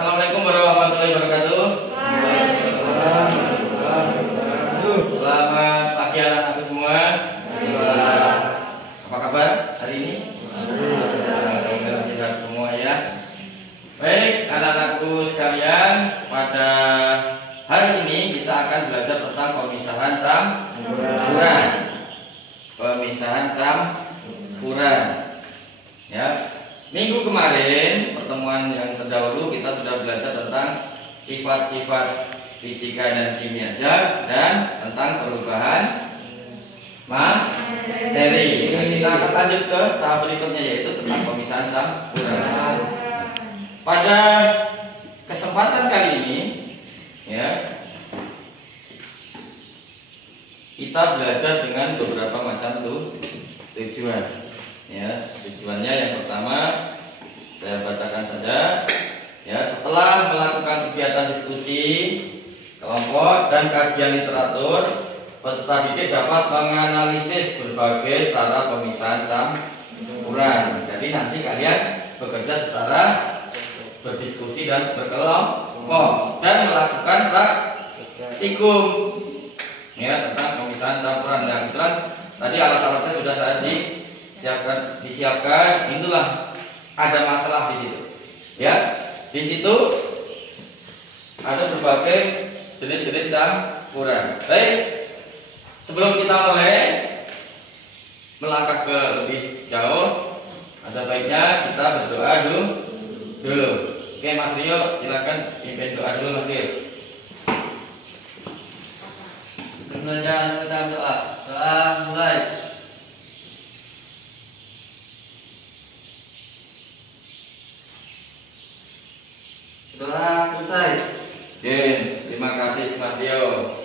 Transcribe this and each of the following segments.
Assalamualaikum warahmatullahi wabarakatuh. Selamat pagi anak-anakku semua. Apa kabar hari ini? Alhamdulillah sehat semua ya. Baik anak-anakku sekalian, pada hari ini kita akan belajar tentang pemisahan campuran. Pemisahan campuran. Ya. Minggu kemarin, pertemuan yang terdahulu kita sudah belajar tentang sifat-sifat fisika dan kimia zat dan tentang perubahan materi. Nah, kita akan lanjut ke tahap berikutnya, yaitu tentang pemisahan campuran. Pada kesempatan kali ini, ya, kita belajar dengan beberapa macam tujuan. Ya, tujuannya yang pertama saya bacakan saja. Ya, setelah melakukan kegiatan diskusi kelompok dan kajian literatur, peserta didik dapat menganalisis berbagai cara pemisahan campuran. Jadi nanti kalian bekerja secara berdiskusi dan berkelompok dan melakukan praktikum ya tentang pemisahan campuran. Nah, kebetulan tadi alat-alatnya sudah saya disiapkan. Itulah ada masalah di situ. Ya, di situ ada berbagai jenis-jenis campuran. Baik, sebelum kita mulai melangkah ke lebih jauh, ada baiknya kita berdoa dulu. Oke, Mas Rio, silakan pimpin doa dulu, Mas Rio. Kemudian kita doa. Doa mulai. Doa selesai. Oke, terima kasih Mas Rio.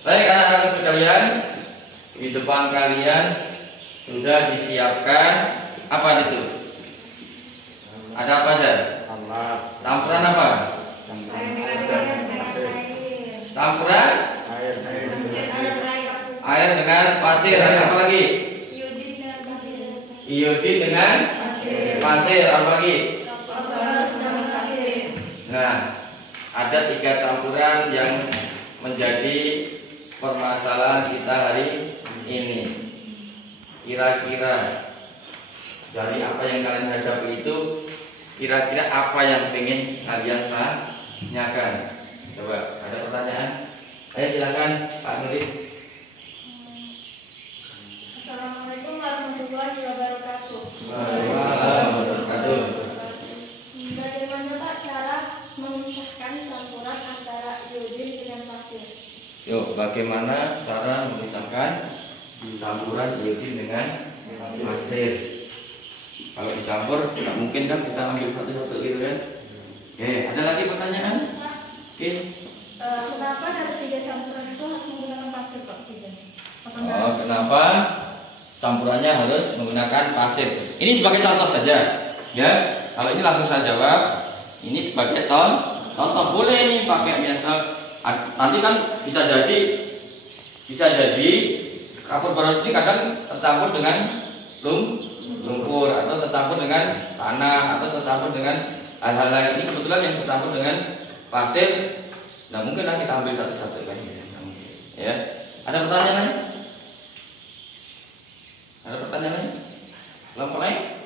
Baik anak-anak sekalian, di depan kalian sudah disiapkan apa itu? Ada apa saja? Campuran apa? Campuran air dengan pasir. Ada apa lagi? Iodin dengan pasir. Apa lagi? Nah, ada 3 campuran yang menjadi permasalahan kita hari ini. Kira-kira dari apa yang kalian hadapi itu, kira-kira apa yang ingin kalian tanyakan? Coba, ada pertanyaan? Ayo silakan Pak Nuris. Assalamualaikum warahmatullahi wabarakatuh. Waalaikumsalam wabarakatuh. Bagaimana Pak cara memisahkan campuran antara iodin dengan pasir? Yuk, bagaimana cara memisahkan campuran iodin dengan pasir? Kalau dicampur, tidak mungkin kan kita ambil satu-satu gitu kan? Oke, ada lagi pertanyaan? Oke. Kenapa dari 3 campuran itu harus menggunakan pasir Pak? Oh, kenapa campurannya harus menggunakan pasir? Ini sebagai contoh saja, ya. Kalau ini langsung saya jawab. Ini sebagai contoh boleh nih pakai biasa. Nanti kan bisa jadi kapur boros ini kadang tercampur dengan lumpur atau tercampur dengan tanah atau tercampur dengan hal-hal lain. Ini kebetulan yang tercampur dengan pasir. Nah, mungkin lah kita ambil satu-satu kan. Ya. Ada pertanyaan lain? Ada pertanyaan lain? Kelompok lain?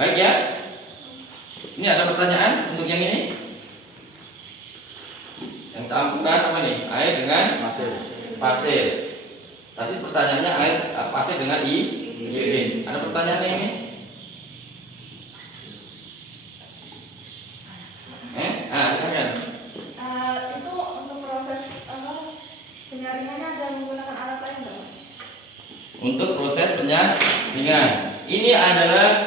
Baik ya. Ini ada pertanyaan untuk yang ini? Yang campuran apa nih? Air dengan pasir. Tadi pertanyaannya air pasir dengan iodin. Ada pertanyaan yang ini? Silakan. Itu untuk proses penyaringannya ada menggunakan alat lain nggak? Untuk proses penyaringan, ini adalah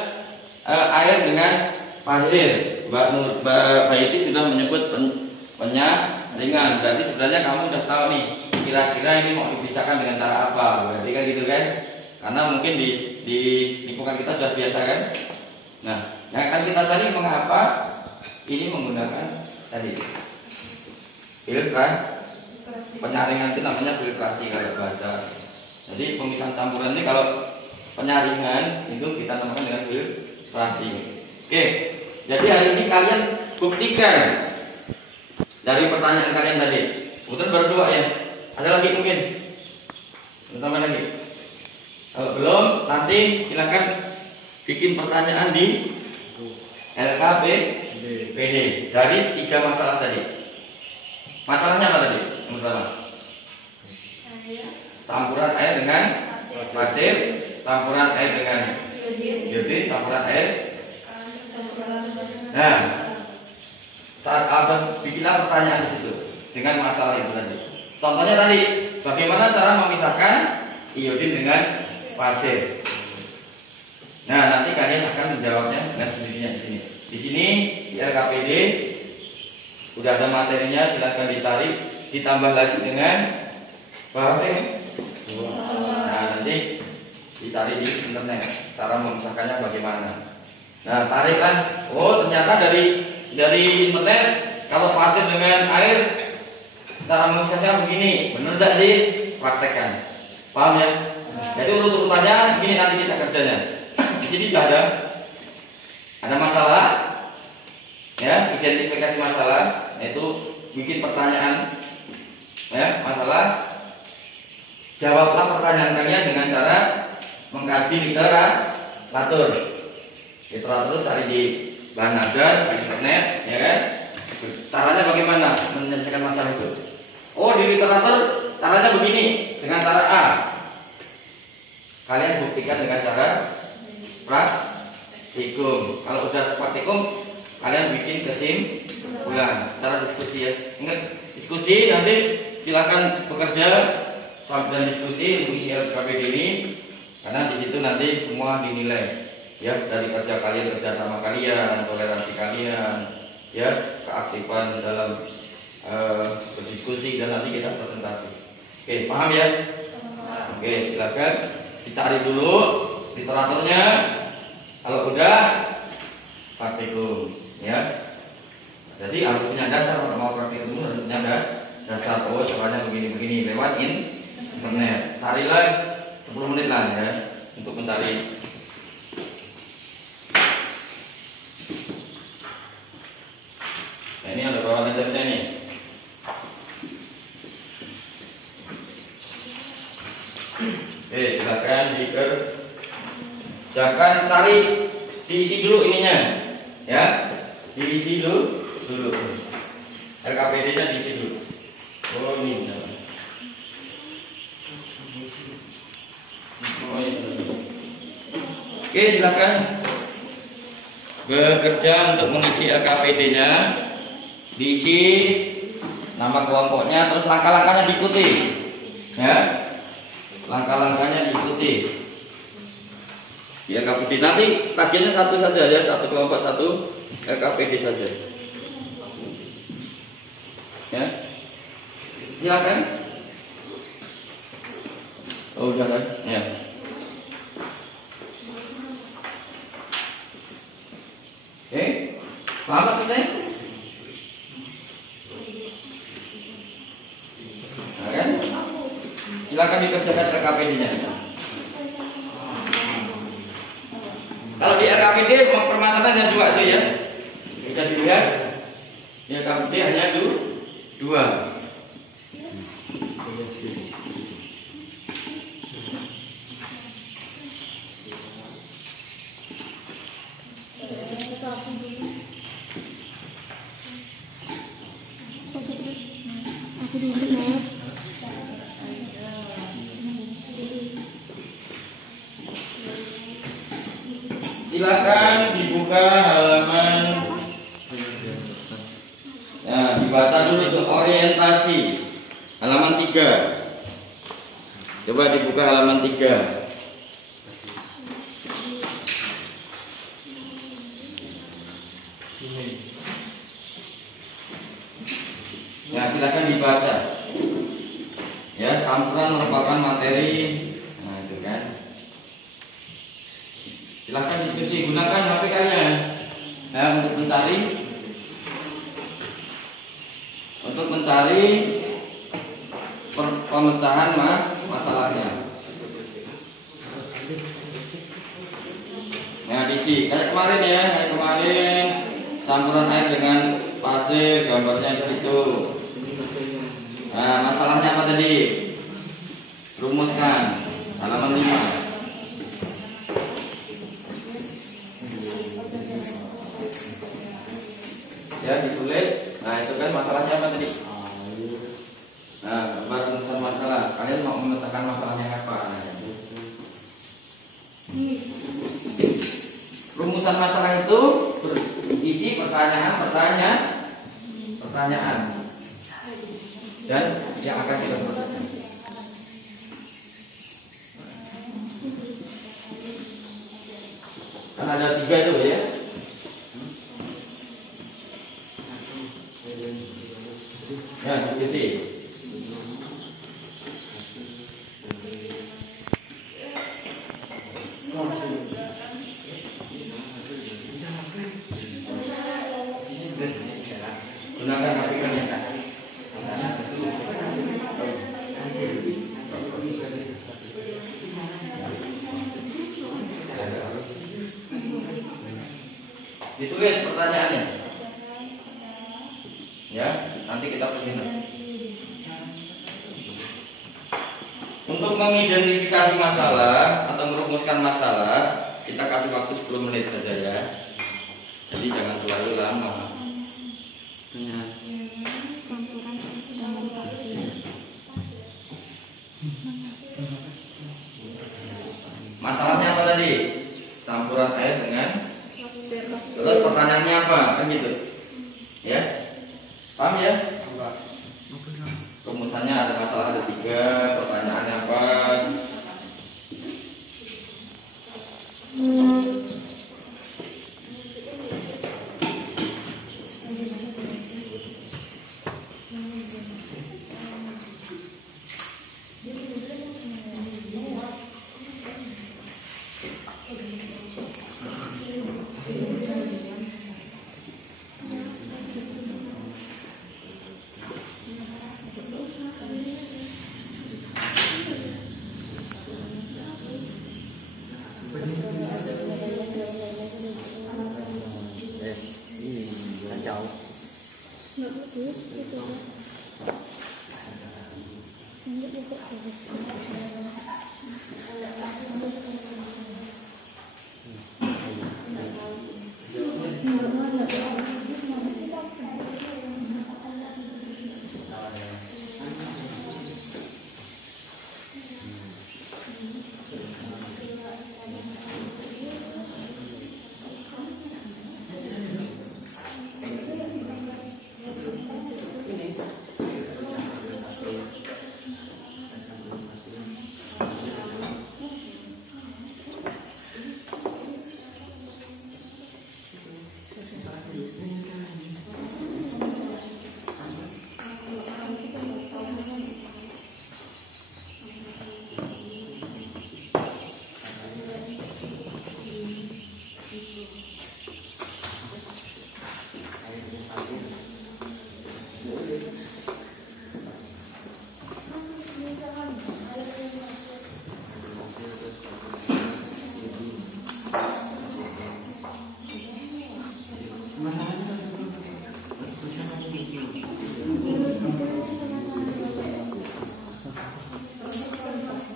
air dengan pasir. Mbak Yeti sudah menyebut penyaringan. Berarti sebenarnya kamu sudah tahu nih, kira-kira ini mau dipisahkan dengan cara apa? Berarti kan gitu kan? Karena mungkin di lingkungan kita sudah biasa kan? Nah, yang akan kita cari mengapa ini menggunakan tadi penyaringan itu namanya filtrasi kalau bahasa. Jadi pemisahan campuran ini kalau penyaringan itu kita namakan dengan filtrasi. Oke, Jadi hari ini kalian buktikan dari pertanyaan kalian tadi. Kemudian baru 2 ya. Ada lagi mungkin? Tambah lagi. Kalau belum, nanti silakan bikin pertanyaan di LKPD dari 3 masalah tadi. Masalahnya apa tadi? Yang pertama, campuran air dengan pasir, campuran air dengan iodin, campuran air. Nah, bikinlah pertanyaan di situ dengan masalah itu tadi. Contohnya tadi, bagaimana cara memisahkan iodin dengan pasir. Nah, nanti kalian akan menjawabnya dengan sendirinya di sini. Di sini di LKPD udah ada materinya, silahkan dicari, ditambah lagi dengan bahan. Nah, nanti dicari di internet cara memisahkannya bagaimana. Nah, tariklah. Oh, ternyata dari internet kalau pasir dengan air cara memisahnya begini. Benar enggak sih? Praktekkan. Paham ya? Jadi urut-urutannya begini nanti kita kerjanya. Di sini sudah ada masalah, ya, identifikasi masalah, yaitu bikin pertanyaan, ya, masalah. Jawablah pertanyaan kalian dengan cara mengkaji literatur. Literatur cari di bahan ajar, di internet, ya kan? Caranya bagaimana menyelesaikan masalah itu? Oh, di literatur caranya begini, dengan cara A. Kalian buktikan dengan cara praktikum. Kalau udah praktikum, kalian bikin kesimpulan secara diskusi ya. Ingat, diskusi nanti silakan bekerja dan diskusi untuk isi LKPD ini, karena di situ nanti semua dinilai ya, dari kerja kalian, kerja sama kalian, toleransi kalian, ya, keaktifan dalam berdiskusi, dan nanti kita presentasi. Oke, paham ya? Oke, silakan dicari dulu literaturnya. Kalau udah, praktikum, ya. Jadi harus punya dasar, mau praktikum harus punya dasar. Oh, caranya begini-begini lewat internet. Carilah 10 menit lah ya untuk mencari. Nah, ini ada bawaan ajarnya nih. Oke, silakan dikerjakan, cari, diisi dulu ininya, ya, diisi dulu. LKPD-nya diisi dulu. Oh, ini misalnya. Oh, ini. Oke, silakan bekerja untuk mengisi LKPD-nya, diisi nama kelompoknya, terus langkah-langkahnya diikuti, ya. Langkah-langkahnya diikuti. Di LKPD nanti tagihannya satu saja ya, satu kelompok satu LKPD saja. Ya, silakan. Oh, udah kan? Ya. Oke, paham maksudnya? Nah, kan? Silakan dikerjakan LKPD-nya. Kalau di LKPD permasalahannya 2 itu ya, bisa dilihat. Di LKPD hanya 2. Silakan dibuka halaman. Nah, dibaca dulu itu orientasi halaman 3. Coba dibuka halaman 3. Nah, silakan dibaca. Ya, campuran merupakan materi. Nah, itu kan. Silakan diskusi, gunakan HP kalian. Nah, untuk mencari pemecahan masalahnya. Nah, diisi kayak kemarin ya, kayak kemarin campuran air dengan pasir, gambarnya di situ. Nah, masalahnya apa tadi? Rumuskan halaman 5. Ya, ditulis. Nah, itu kan masalahnya apa tadi? Nah, gambar rumusan masalah. Kalian mau memecahkan masalahnya apa? Nah, rumusan masalah itu berisi pertanyaan dan yang akan kita selesaikan. Kan ada 3 itu ya. Ya, diskusi. Gunakan HP kalian. Ditulis pertanyaannya. Ya, nanti kita persiapkan. Untuk mengidentifikasi masalah atau merumuskan masalah, kita kasih waktu 10 menit saja ya. Jadi jangan terlalu lama. Masalahnya apa tadi? Campuran air dengan pasir. Terus pertanyaannya apa? Kan gitu. Ya? Paham ya? Rumusannya ada masalah ada 3, pertanyaannya apa?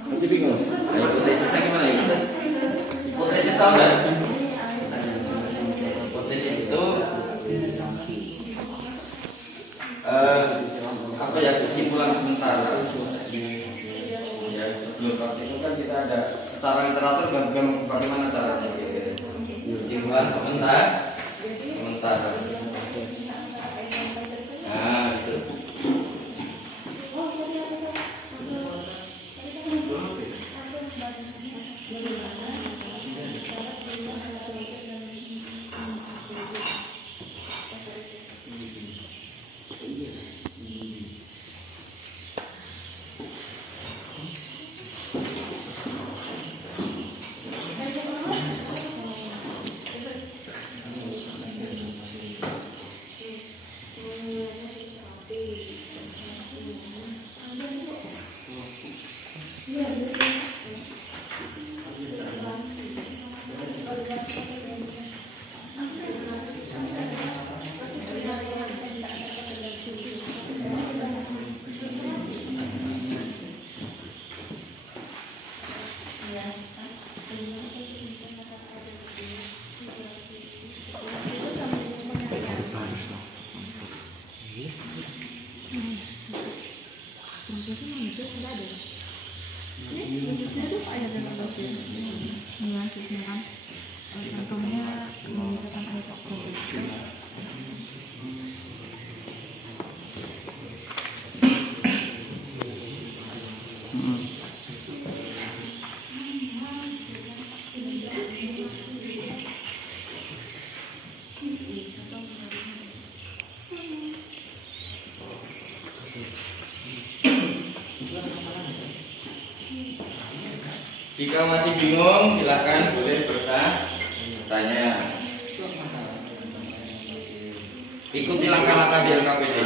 Masih bingung? Nah, hipotesisnya gimana ya? Hipotesis tahu nggak? Hipotesis itu apa ya, kesimpulan sementara. Ya, sebelum praktik itu kan kita ada secara literatur bagaimana caranya gitu. Kesimpulan sementara. Nah, itu. Jika masih bingung, silahkan boleh bertanya. Ikuti langkah-langkah di LKPD.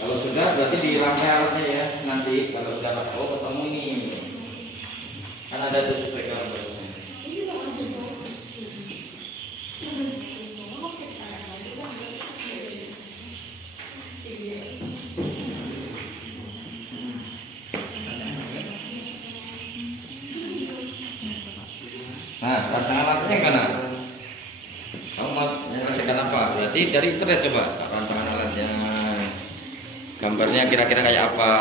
Kalau sudah berarti dirangkai alatnya ya. Nanti kalau sudah ketemu ini kan ada tuh sesuai gambar. Nah, rancangan alatnya yang mana? Kamu mau menyelesaikan apa? Berarti dari internet coba rancangan alatnya. Gambarnya kira-kira kayak apa?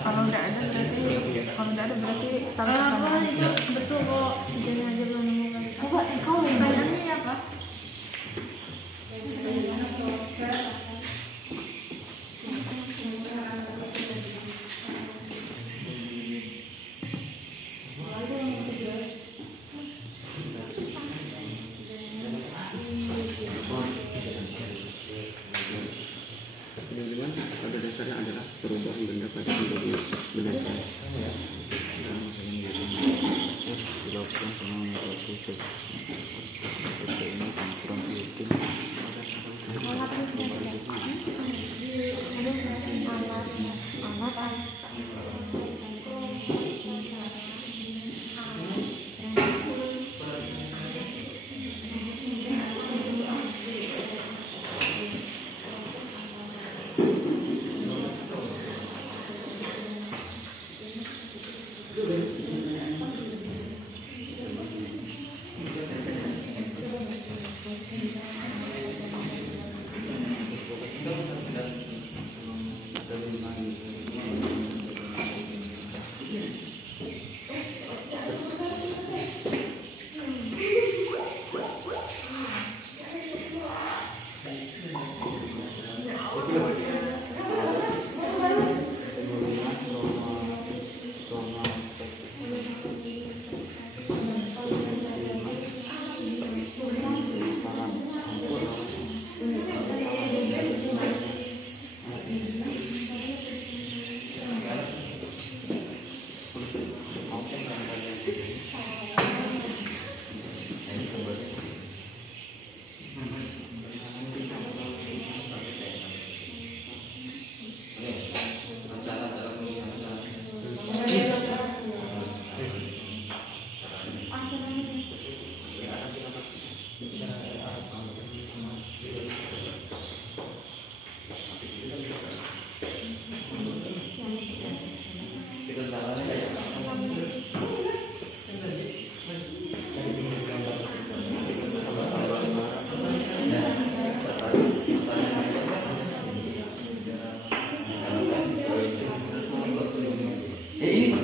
Kalau nggak ada berarti salah sama. Betul kok. Jangan aja belum nemukan. Kau bayangnya apa? Teman-teman, pada dasarnya adalah perubahan benda pada menjadi benda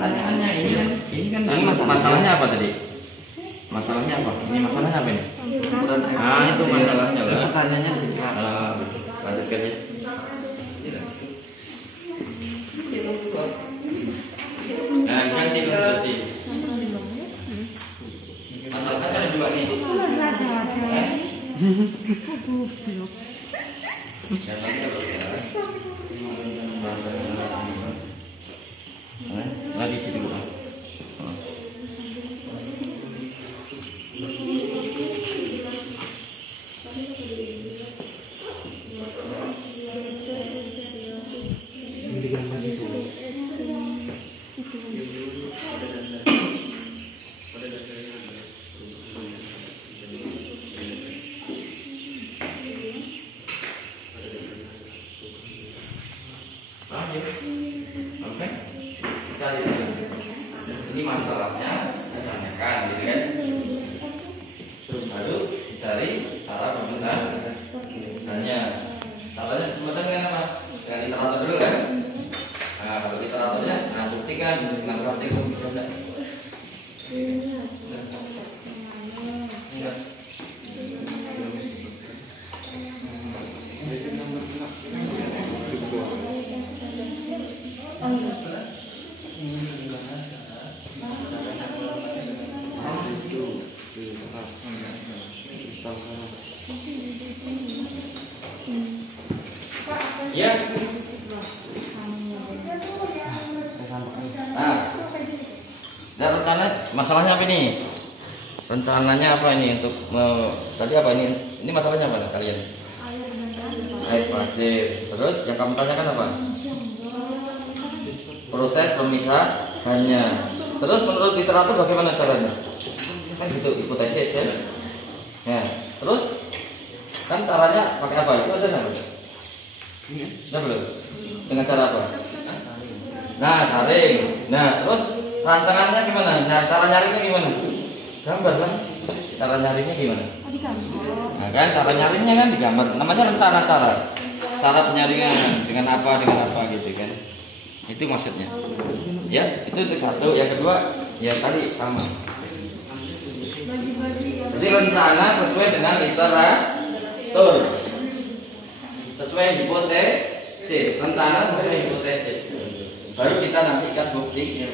Pertanyaannya ini kan masalahnya apa tadi? Masalahnya apa? Ini masalahnya apa ini? Ah, itu masalahnya lah. Pertanyaannya di sini. Lanjutkan ya. Nah, ganti berarti. Masalahnya ada dua nih. Nah, di situ. Oke, cari ini masalahnya, tanyakan, gitu kan? dengan praktek kamu bisa enggak? Enggak. Ya. Nah, rencana masalahnya apa ini? Rencananya apa ini untuk tadi apa ini? Ini masalahnya apa kalian? Air pasir. Terus yang kamu tanyakan apa? Proses pemisahannya. Terus menurut literatur bagaimana caranya? Kan gitu hipotesis ya. Ya. Terus kan caranya pakai apa? Itu ada nggak? Udah belum? Dengan cara apa? Nah, saring. Nah, terus rancangannya gimana? Nah, cara nyarinya gimana? Gambar kan? Cara nyarinya gimana? Nah, kan cara nyarinya kan digambar. Namanya rencana cara. Cara penyaringan dengan apa gitu kan. Itu maksudnya. Ya, itu untuk satu. Yang kedua, ya tadi sama. Jadi rencana sesuai dengan literatur. Sesuai hipotesis, rencana sesuai hipotesis. Baru kita nantikan bukti.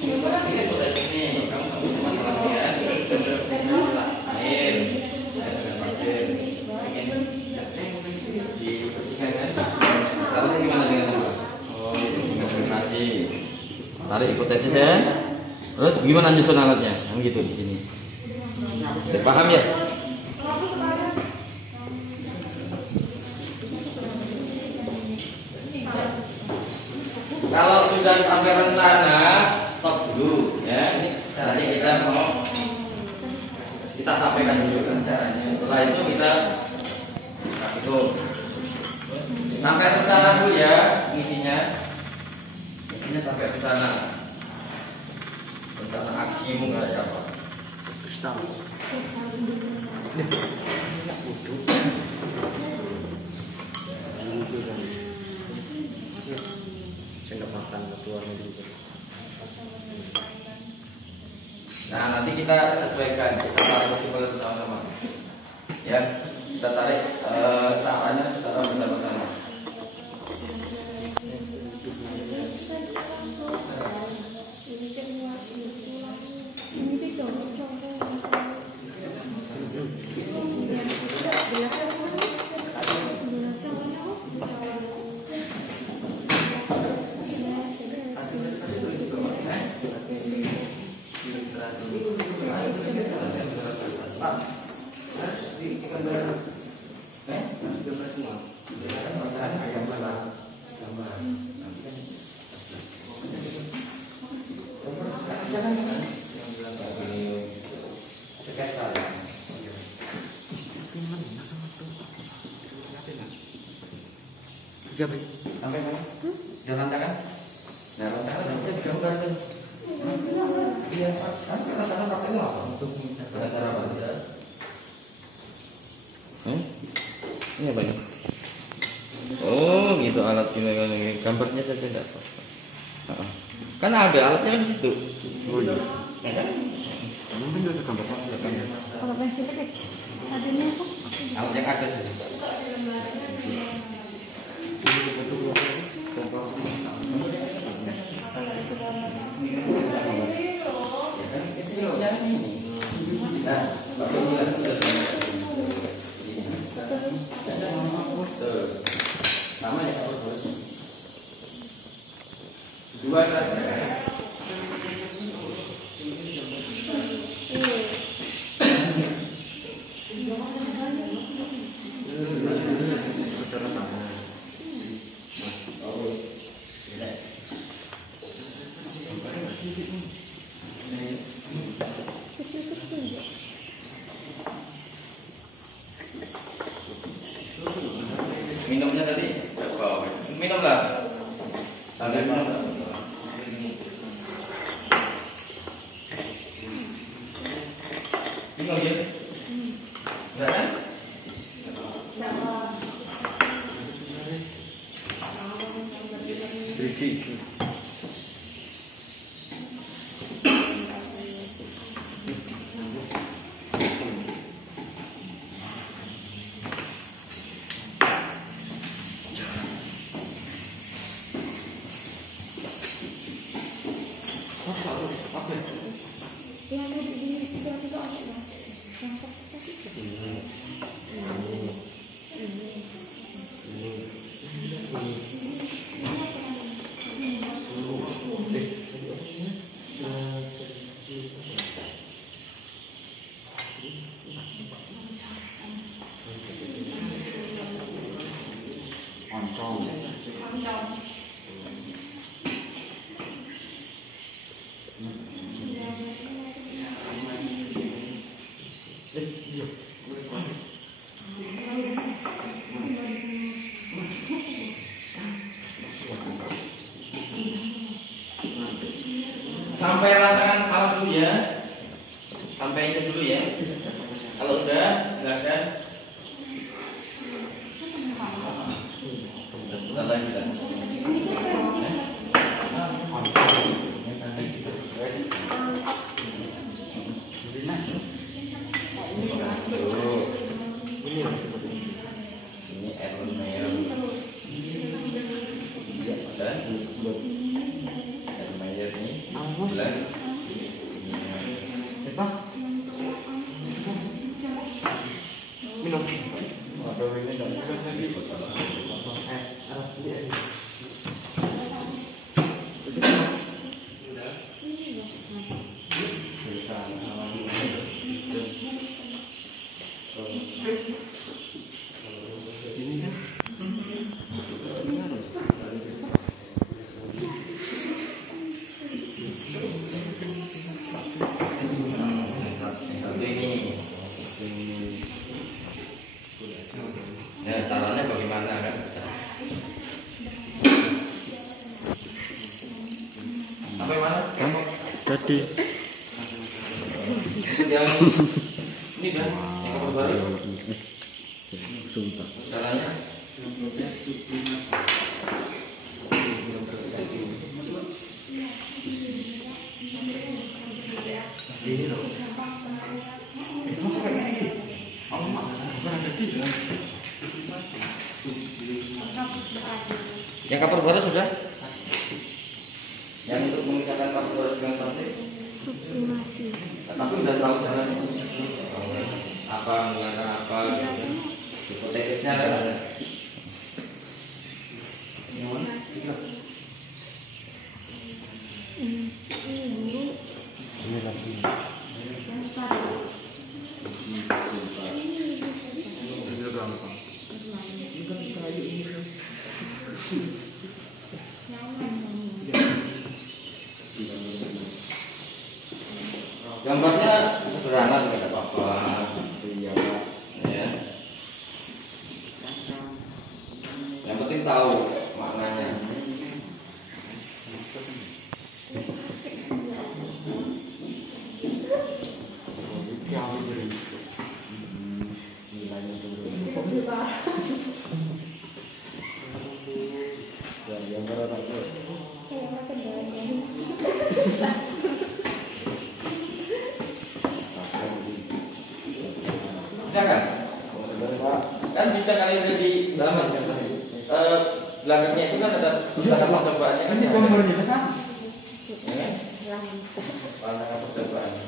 Ini hipotesis nih, kamu masalahnya air, pasir, dibersihkan kan? Caranya gimana dengan apa? Oh, dengan filtrasi. Tarik hipotesis ya. Terus gimana nyusun alatnya? Yang gitu di sini. Paham ya? Kalau sudah sampai rencana, stop dulu ya. Nanti kita mau sampaikan dulu rencananya. Setelah itu kita itu sampai rencana dulu ya misinya. Misinya sampai rencana aksimu kayak apa? Kristal. Saya nggak makan keluar negeri. Nah, nanti kita sesuaikan, kita tarik kesimpulan bersama-sama. Ya, kita tarik caranya secara bersama-sama. Sampai kan? Udah rancangan? Nah, rancangan bisa digambar tuh. Iya, kan rancangan pakainya apa? Untuk cara apa? Ini apa ya? Oh, gitu alat gini gambarnya saja enggak pas. Kan ada alatnya kan di situ. Oh iya. Ya kan? Mungkin bisa gambar Pak. Kalau pensil kecil, adanya apa? Alat yang ada saja. Sama ya dua saja. Minumnya tadi minumlah sampai minum. Minum ya? Enggak kan? Sampai rancangan alat dulu ya. Sampai itu dulu ya. Kalau udah silakan. Sebentar lagi kita. Ini Erwin Mayer. Iya, ada. Erwin Mayer ini. Bulan. Minum. Satu ini. Ya, caranya bagaimana kan? Sampai mana? Tadi. Yang ini dah, yang kabar baru. Sumpah. Caranya? Ini loh. Yang kabar baru sudah? Yang untuk mengisahkan kabar baru dengan pasti? Sublimasi. Tapi udah tahu caranya apa, menggunakan apa, hipotesisnya kan ada. Yang mana? Ini lagi. Gambarnya sederhana, tidak ada apa-apa. Iya, Pak. Ya. Yang penting tahu maknanya. Tidak kan? Kan bisa kalian lihat di dalam belakangnya itu kan ada belakang percobaannya kan. Ini gambarnya kan? Ya kan? Belakang percobaannya.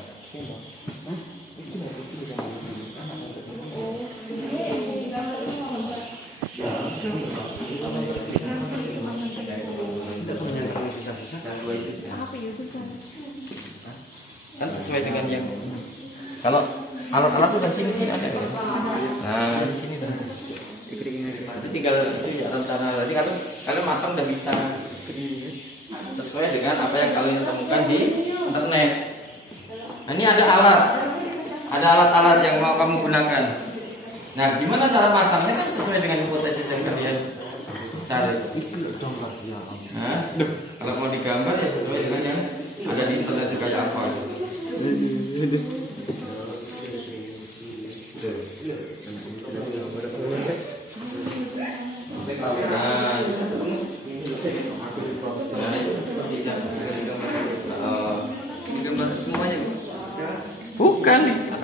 Yang dua itu. Kan sesuai dengan yang kalau alat-alat udah sini ada kan? Nah di sini dah. Itu tinggal itu ya rencana. Jadi kalian masang udah bisa sesuai dengan apa yang kalian temukan di internet. Nah ini ada alat-alat yang mau kamu gunakan. Nah gimana cara pasangnya kan sesuai dengan hipotesis yang kalian cari. Nah, kalau mau digambar ya sesuai dengan yang ada di internet juga kayak apa. Nah,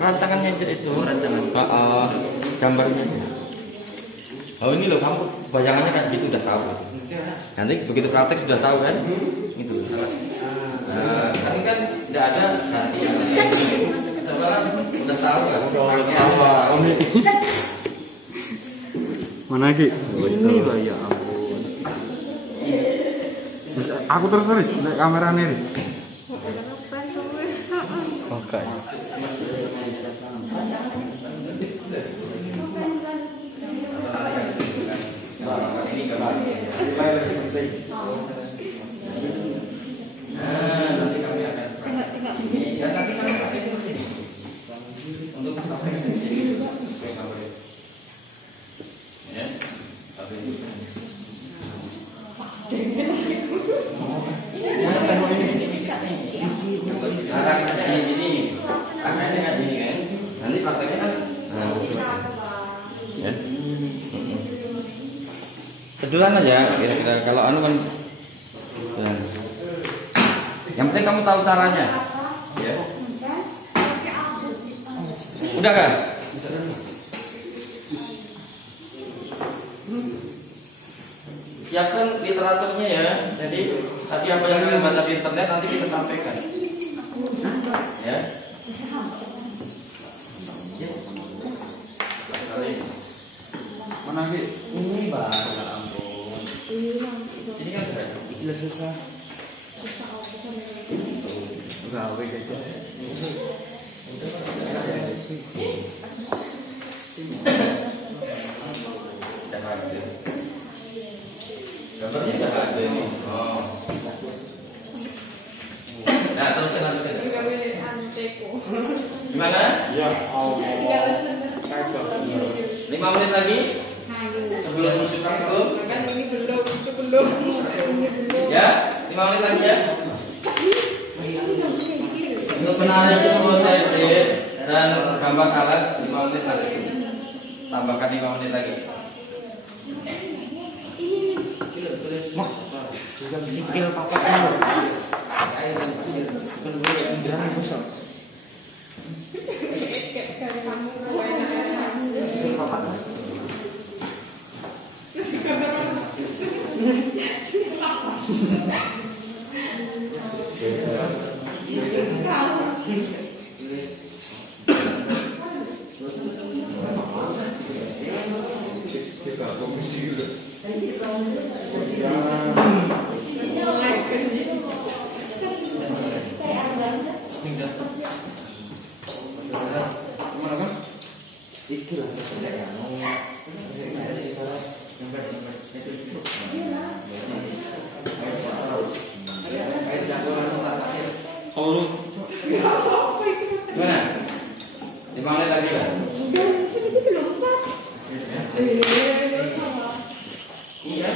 rancangannya aja itu. Oh, rancangan. Gambarnya aja. Oh ini loh, kamu bayangannya kayak gitu udah tahu. Nanti begitu praktek sudah tahu kan? Gitu. Nah, kan tidak ada ganti yang lain. Sekarang udah tahu kan? Tahu. Mana Ki? Ini loh ya ampun. Terus aku terus naik kamera nih. Oke. Nanti kami akan ya nanti kami pakai seperti ini untuk praktek sesuai gambar ya. Nanti prakteknya kan ya. Sederhana ya kira-kira kalau anu kan yang penting kamu tahu caranya ya. Udah kan? Siapkan literaturnya ya. Jadi tadi apa yang kalian baca di internet nanti kita sampaikan. Ya. Mana Ki? Ini bang, ya ampun. Ini kan sudah susah. Enggak, gitu. Gambarnya udah ada ini. Oh. Nah, terus lanjutkan. Gimana? Ya Allah. 5 menit lagi. Sebelum menunjukkan belum? Ya, 5 menit lagi ya. Untuk menarik hipotesis dan gambar alat 5 menit lagi. Tambahkan 5 menit lagi. Sikil papa kamu. Beneran kosong. Gimana? 5 menit lagi kan? Iya.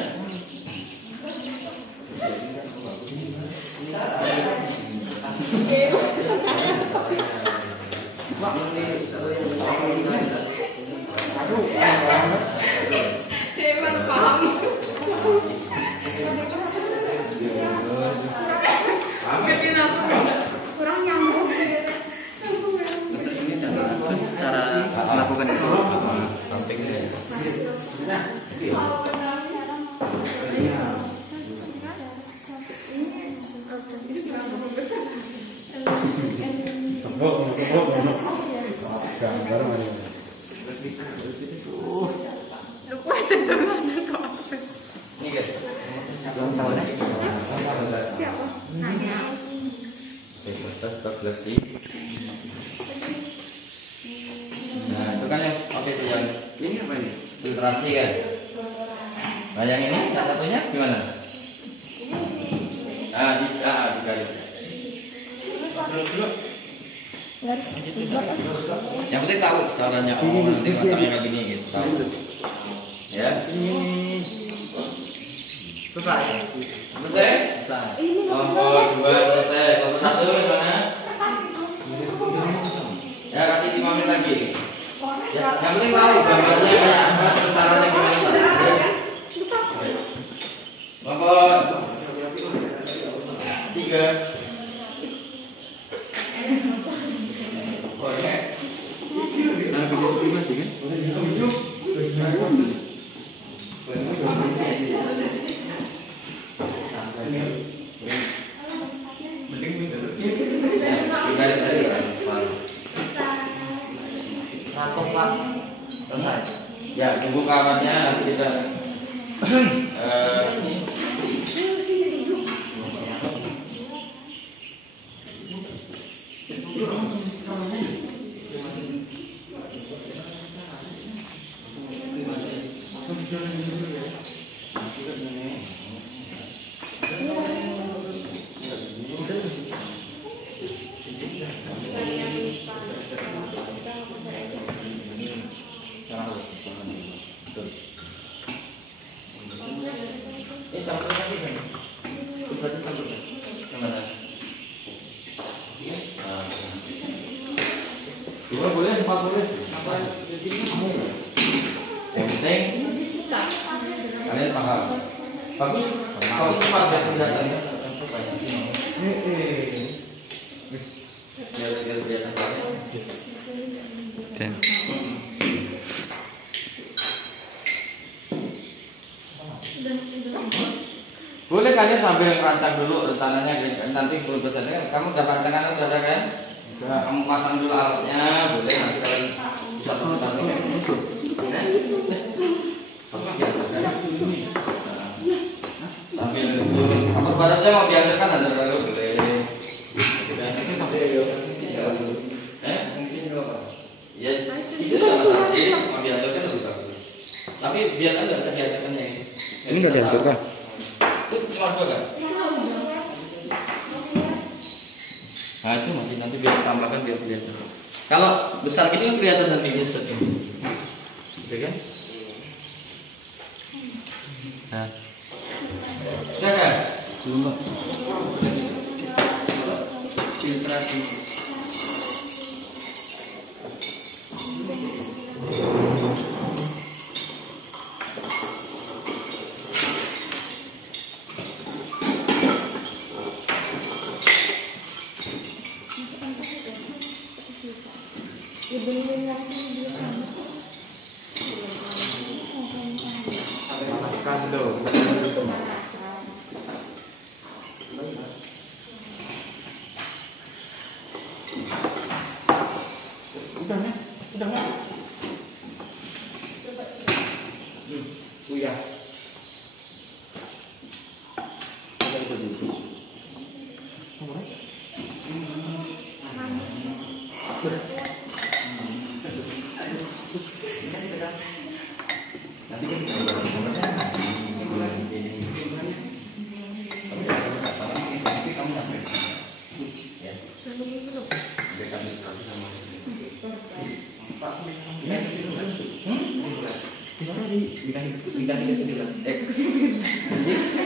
Kurang nyambung. Cara melakukan itu. Samping ini. Gambar mana? Lupa sederhana kok. Ini guys. Belum tahu deh. Siapa? Nanya. Atas 14 di. Nah, itu kan yang apa itu yang Ini apa ini? filtrasi kan? Nah, yang ini yang satunya gimana? Di garis. Yang penting tahu caranya. Oh, nanti macamnya kayak gini gitu. Tahu. Ya. Selesai. Selesai? Selesai. Nomor 2 selesai. Nomor 1 gimana? Ya, kasih 5 menit lagi. Ya, yang penting tahu gambarnya kayak apa, caranya gimana. Nomor 3. Boleh. Selesai. Ya, tunggu kawannya nanti kita ini. Boleh, 4 boleh. Yang penting kalian paham. Bagus. Kalau cepat dan kelihatannya boleh kalian sambil rancang dulu rencananya nanti 10% kan kamu udah rancangan udah ada kan? Udah kamu pasang dulu alatnya, boleh nanti kalian bisa presentasikan. Sambil nunggu apa barasnya mau diantarkan ada lalu boleh. Ya, itu nggak masalah sih, mau diantarkan lebih bagus. Tapi biar nggak bisa diantarkannya. Ini nggak diantarkan. Itu cuma 2 kan? Nah itu masih nanti biar tambahkan biar kelihatan. Kalau besar gini kan kelihatan nantinya satu. Oke kan? Nah, sudah kan? Belum. Filtrasi. Panaskan dulu. Udah. Uya.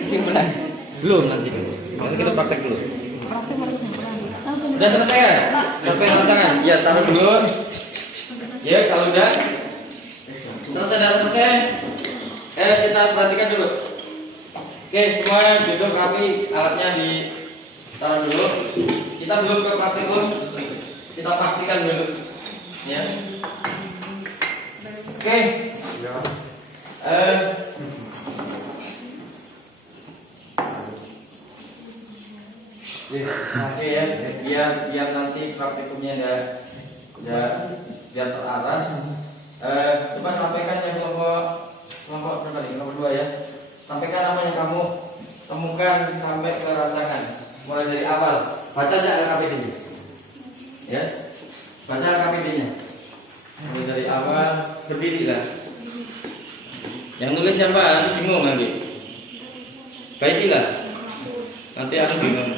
Kesimpulan belum nanti kita praktek dulu. Udah selesai kan? Sampai rancangan? Ya taruh dulu. Ya kalau udah selesai. Kita perhatikan dulu. Oke semua duduk rapi, alatnya ditaruh dulu. Kita belum ke praktikum, kita pastikan dulu. Ya. Oke. Sampai ya biar nanti praktikumnya biar terarah. Coba sampaikan yang kelompok berapa nih? Nomor 2 ya. Sampaikan apa yang kamu temukan sampai ke rancangan. Mulai dari awal. Baca aja LKPD-nya. Ya. Baca LKPD-nya. Mulai dari awal berdiri lah. Yang nulis siapa? Aku bingung nanti. Baiklah. Nanti aku bingung.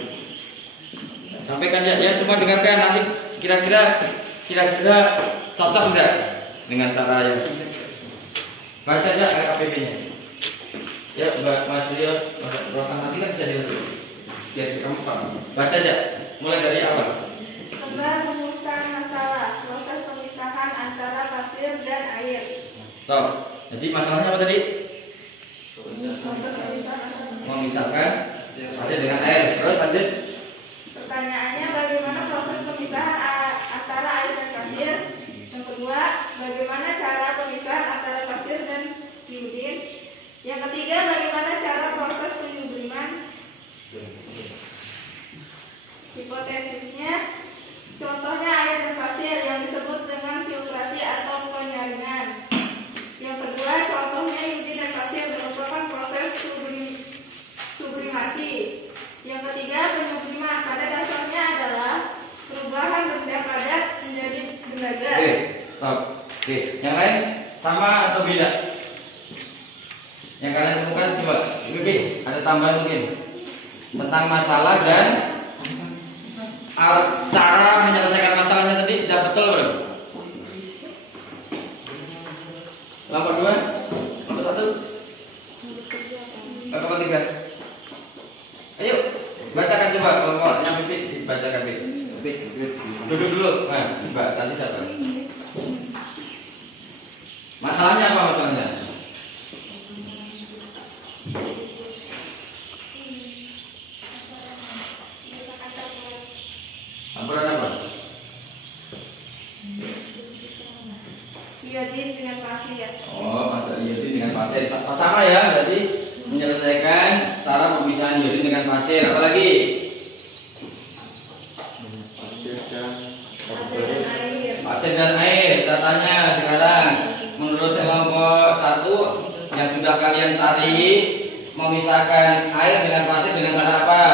Sampaikan ya semua dengarkan nanti kira-kira cocok enggak dengan cara yang baca aja LKPD-nya. Ya Mbak Mas Rio, Mas Rosan nanti kan bisa dilihat. Biar kamu paham. Baca aja mulai dari awal. Tebar rumusan masalah proses pemisahan antara pasir dan air. Stop. Jadi masalahnya apa tadi? Memisahkan pasir dengan air. Terus lanjut. Pertanyaannya bagaimana proses pemisahan antara air dan pasir? Yang kedua, bagaimana cara pemisahan antara pasir dan iodin? Yang ketiga, bagaimana cara proses penyubliman? Hipotesisnya, contohnya air dan pasir yang disebut dengan filtrasi atau penyerapan. kalian sama atau beda? Yang kalian temukan coba, oke, ada tambahan mungkin tentang masalah dan cara menyelesaikan masalahnya tadi sudah betul belum? Kelompok 2, kelompok 1, kelompok 3. Ayo, bacakan coba kelompoknya Pipit, bacakan Pipit. Duduk dulu, nah, coba nanti siapa? Masalahnya apa masalahnya? Campuran apa? Iodin dengan pasir. Oh, masalah iodin dengan pasir. Sama ya, berarti menyelesaikan cara pemisahan iodin dengan pasir. Apa lagi? Pasir dan air. Saya tanya sekarang, menurut kelompok 1 yang sudah kalian cari, memisahkan air dengan pasir dengan cara apa?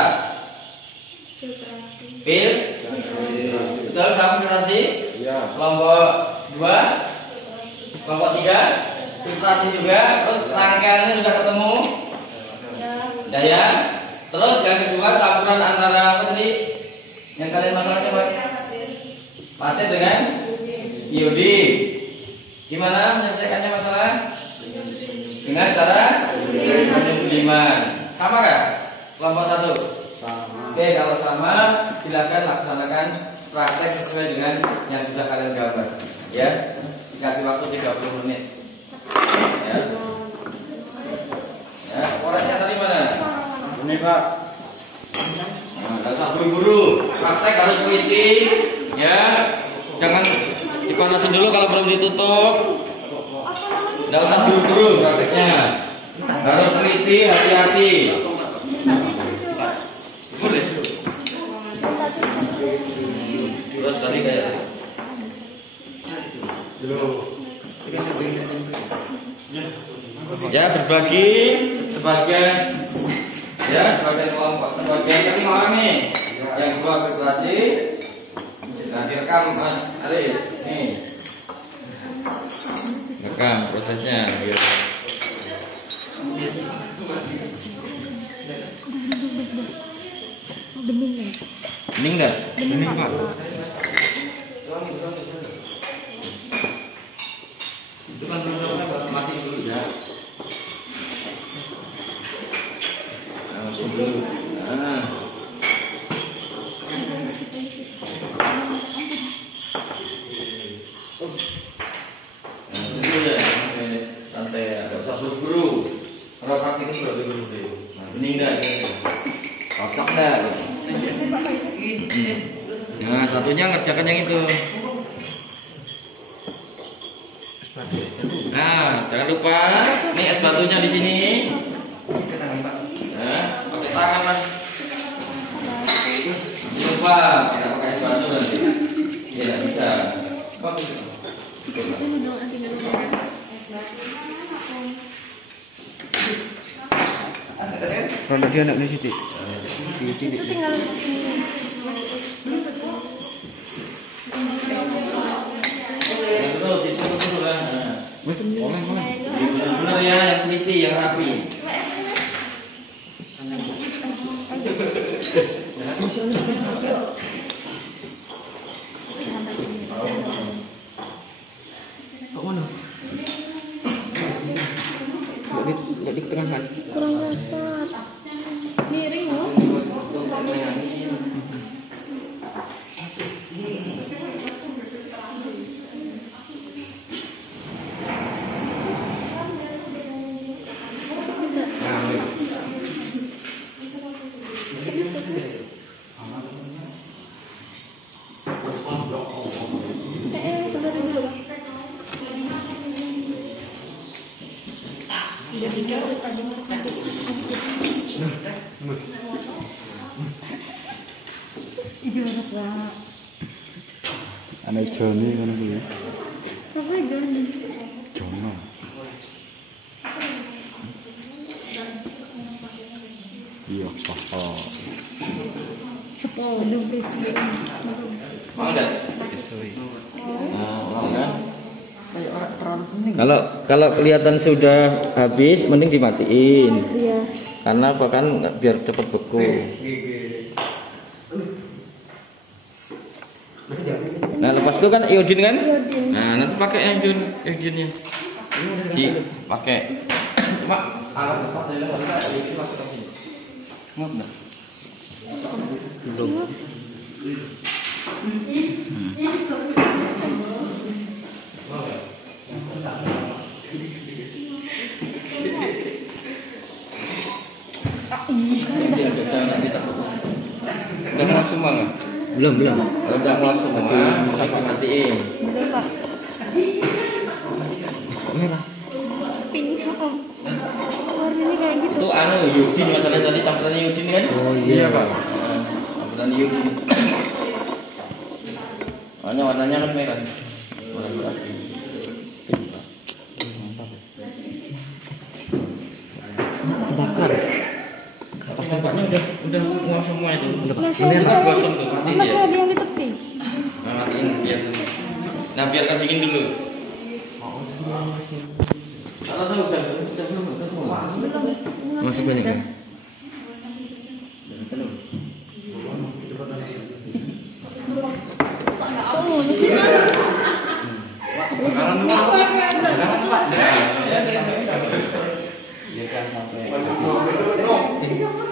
Betul, sama filtrasi? Ya. Kelompok 2, kelompok 3, filtrasi juga. Terus rangkaiannya sudah ketemu? Daya. Terus yang kedua campuran antara apa tadi? Yang kalian masalahnya apa? Pasir dengan iodin. Gimana menyelesaikannya masalah? Dengan cara penyembuliman. Sama kan? Kelompok 1. Sama. Oke, kalau sama silakan laksanakan praktek sesuai dengan yang sudah kalian gambar. Ya, dikasih waktu 30 menit. Ya. Ya, orangnya tadi mana? Ini Pak. Nah, gak usah buru-buru. Praktek harus teliti. Ya, jangan dipanasin dulu kalau belum ditutup. Gak usah buru-buru prakteknya. Harus teliti, hati-hati. Boleh. Terus tadi kayak ya berbagi sebagian kelompok, sebagian kan 5 orang nih. Yang 2 filtrasi. Nah, direkam Mas Arif. Nih. Rekam prosesnya gitu. Bening dah? Bening Pak. Itu kan belum mati dulu ya. Nah, dulu. Nah. Dulu ya, santai, agak usah buru-buru. Kalau praktik itu berarti buru-buru. Nah, bening dah. Cocok dah. Nah, satunya ngerjakan yang itu. Nah, jangan lupa nih es batunya di sini. Nah, pakai tangan Mas. Jangan lupa, kita pakai es batu nanti. Ya, tidak bisa. Kalau dia anaknya Siti. Siti. Terus disuruh dulu lah. Benar ya, yang teliti, yang rapi. Di tengah kan? Kurang dapat. Miring loh. Anak Joni kan itu. Apa Joni? Jono. Iya, paham. Sepuluh Mau enggak? Kesui. Nah, mau kan? Kalau kelihatan sudah habis, mending dimatiin. Iya. Karena apa kan biar cepat beku. Nah lepas itu kan iodin kan? Nah nanti pakai iodinnya. Pakai. Cuma alat tepat dari kita iodin masuk ke sini. Enggak. Belum. Udah muat semua nggak? Belum. Kalau udah muat semua, bisa dimatiin. Udah, Pak. Merah. Pink. Warnanya kayak gitu. Itu iodin masalahnya tadi campuran iodin kan? Oh iya Pak. Campuran iodin. Soalnya warnanya kan merah. Warna Bakar. Pas tempatnya udah muat semua itu. Masih Itu kan gosong tuh, praktis Masih ya. ada yang di tepi. Nah, matiin biar. Nah, biarkan bikin dulu. Kalau saya udah semua. Masih banyak kan?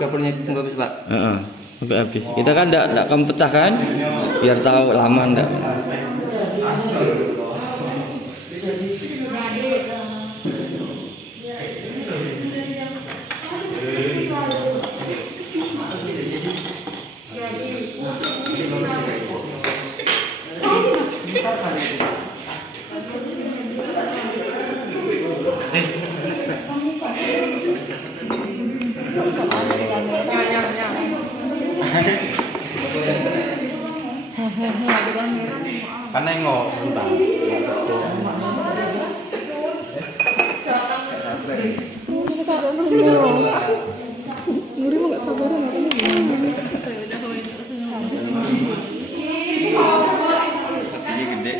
Dapurnya nggak habis Pak. Sampai habis. Kita kan enggak kamu pecah kan? Biar tahu lama enggak. Kan nengok sebentar. Nuri mau nggak sabar Ini gede.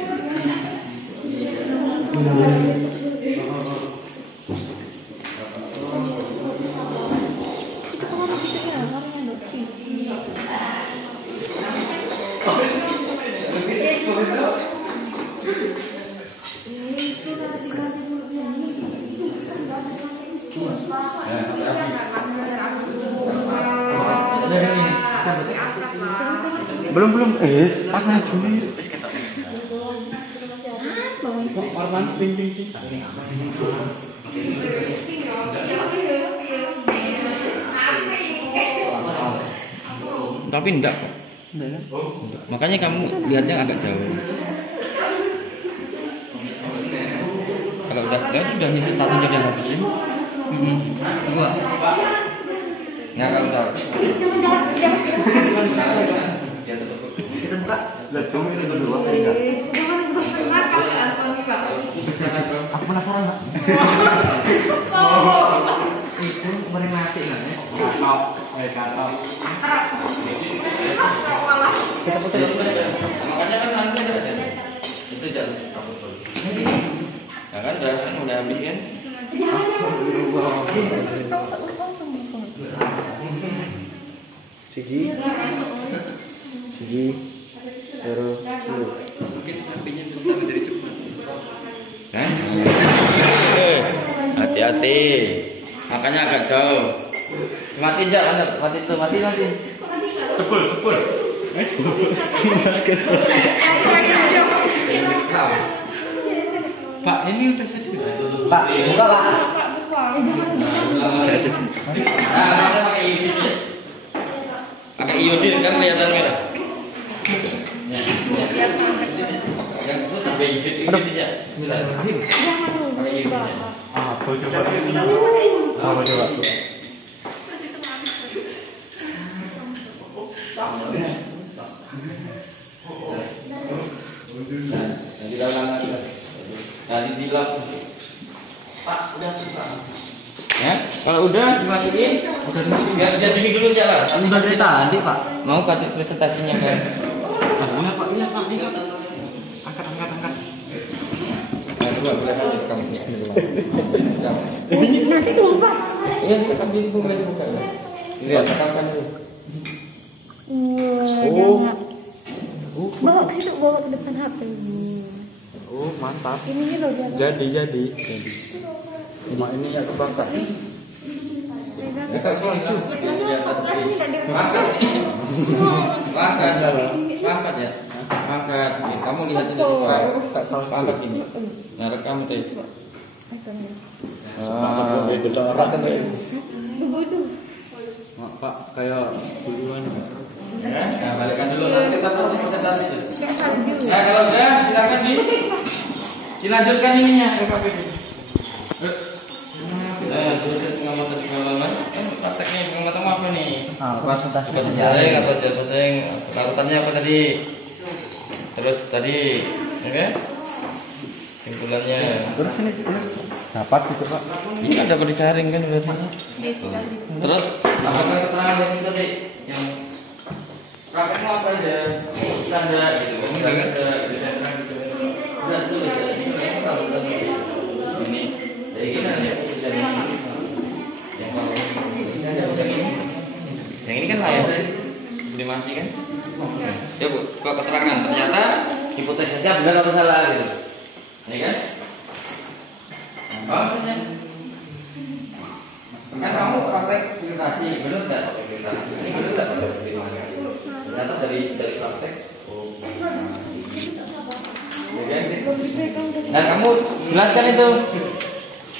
Belum. Pakai Juni. Warna pink. Tapi enggak kok. Makanya kamu lihatnya agak jauh. Kalau udah nyisir satu jadi habisin. Dua. Ya kalau udah. Kita buka. Lihat kamu ini berdua kayak enggak? Aku penasaran Pak. Itu goreng nasi kan ya? Katok. Kita putar. Makanya kan nanti ada. Itu jangan. Nah kan udah habis kan? Siji. Terus. Mungkin apinya besar dari cepat. Hati-hati. Makanya agak jauh. Mati aja, mati. Cepul. Pak, ini udah jadi. Pak, buka Pak. Saya. Nah, pakai iodin. Pakai iodin kan kelihatan merah. Yang itu tambah iodin ya. Bismillahirrahmanirrahim. Pakai iodin. Coba. Nanti dilap. Pak, udah Pak. Ya, kalau udah dimatiin, biar jadi dulu jalan. Udah dari tadi Pak. Mau kasih presentasinya kan? Iya Pak. Angkat. Nah, coba boleh rekam Bismillah. Nanti lupa. Iya, rekam di buka buka. Ini rekamkan dulu. Bawa ke situ, bawa ke depan HP. Oh, mantap. Ini loh jalan. Jadi. Cuma ini ya kebakar. Rekam lucu. Makan. Angkat ya. Angkat. Kamu lihat ini coba. Tak salah angkat ini. Nah, rekam itu. Pak, kayak duluan. Ya, nah, balikkan dulu nanti kita presentasi itu. Nah, kalau udah silakan dilanjutkan ininya rekam ini. Nah, dulu pengamatan kan prakteknya pengamatan apa nih? Presentasi Jaring atau jaring larutannya apa tadi? Terus tadi, oke? Simpulannya. Terus ini dapat gitu Pak. Ini kan dapat disaring kan berarti. Terus apakah keterangan yang tadi yang prakteknya apa aja? Sandra gitu kan? Sandra gitu. Berat tuh ini mereka tahu kan? Ini jadi gimana ya? Yang ini kan layak sublimasi kan? Ya Bu, kok keterangan ternyata hipotesisnya benar atau salah gitu. Ini kan? Maksudnya kan kamu praktek filtrasi, benar nggak pakai filtrasi? Ini benar nggak pakai filtrasi? Ternyata dari praktek. Ya kan? Nah kamu jelaskan itu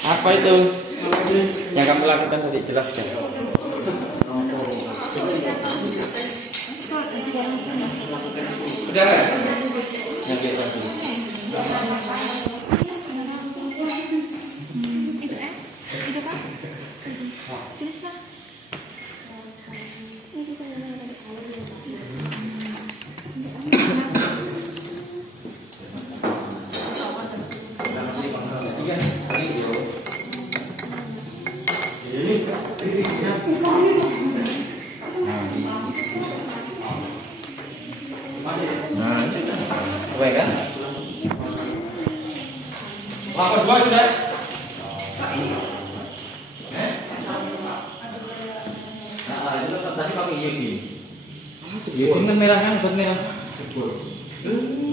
apa itu yang kamu lakukan tadi, jelaskan. Udah kan? Yang filtrasi. Nah, apa kan? Lapor dua sudah. Nah, itu tadi pakai Yegi. Yegi kan merah kan, buat merah.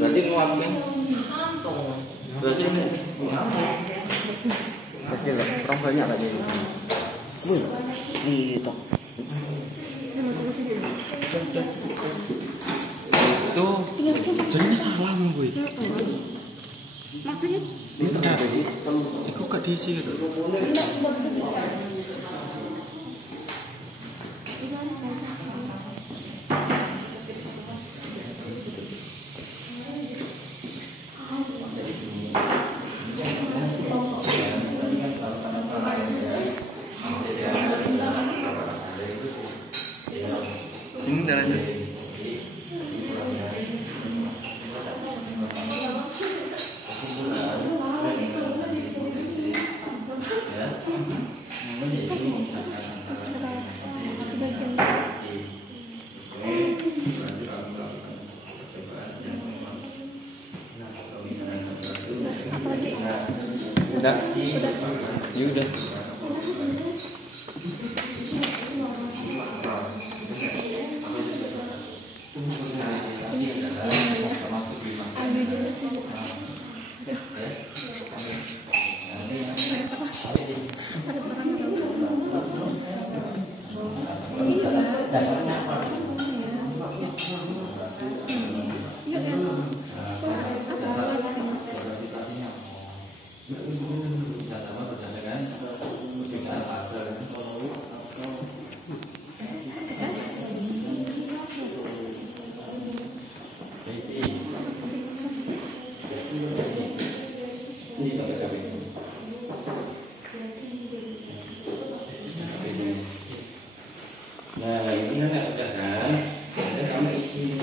Berarti nguapin. Berarti Kecil, kurang banyak lagi. Itu. Itu. Jadi ini salah Bang Boy. Makanya Ini tadi. Kok gak diisi gitu? Ini jalannya. Udah. Ya udah. dasarnya apa? Nah, ini kan sudah kan, kamu isi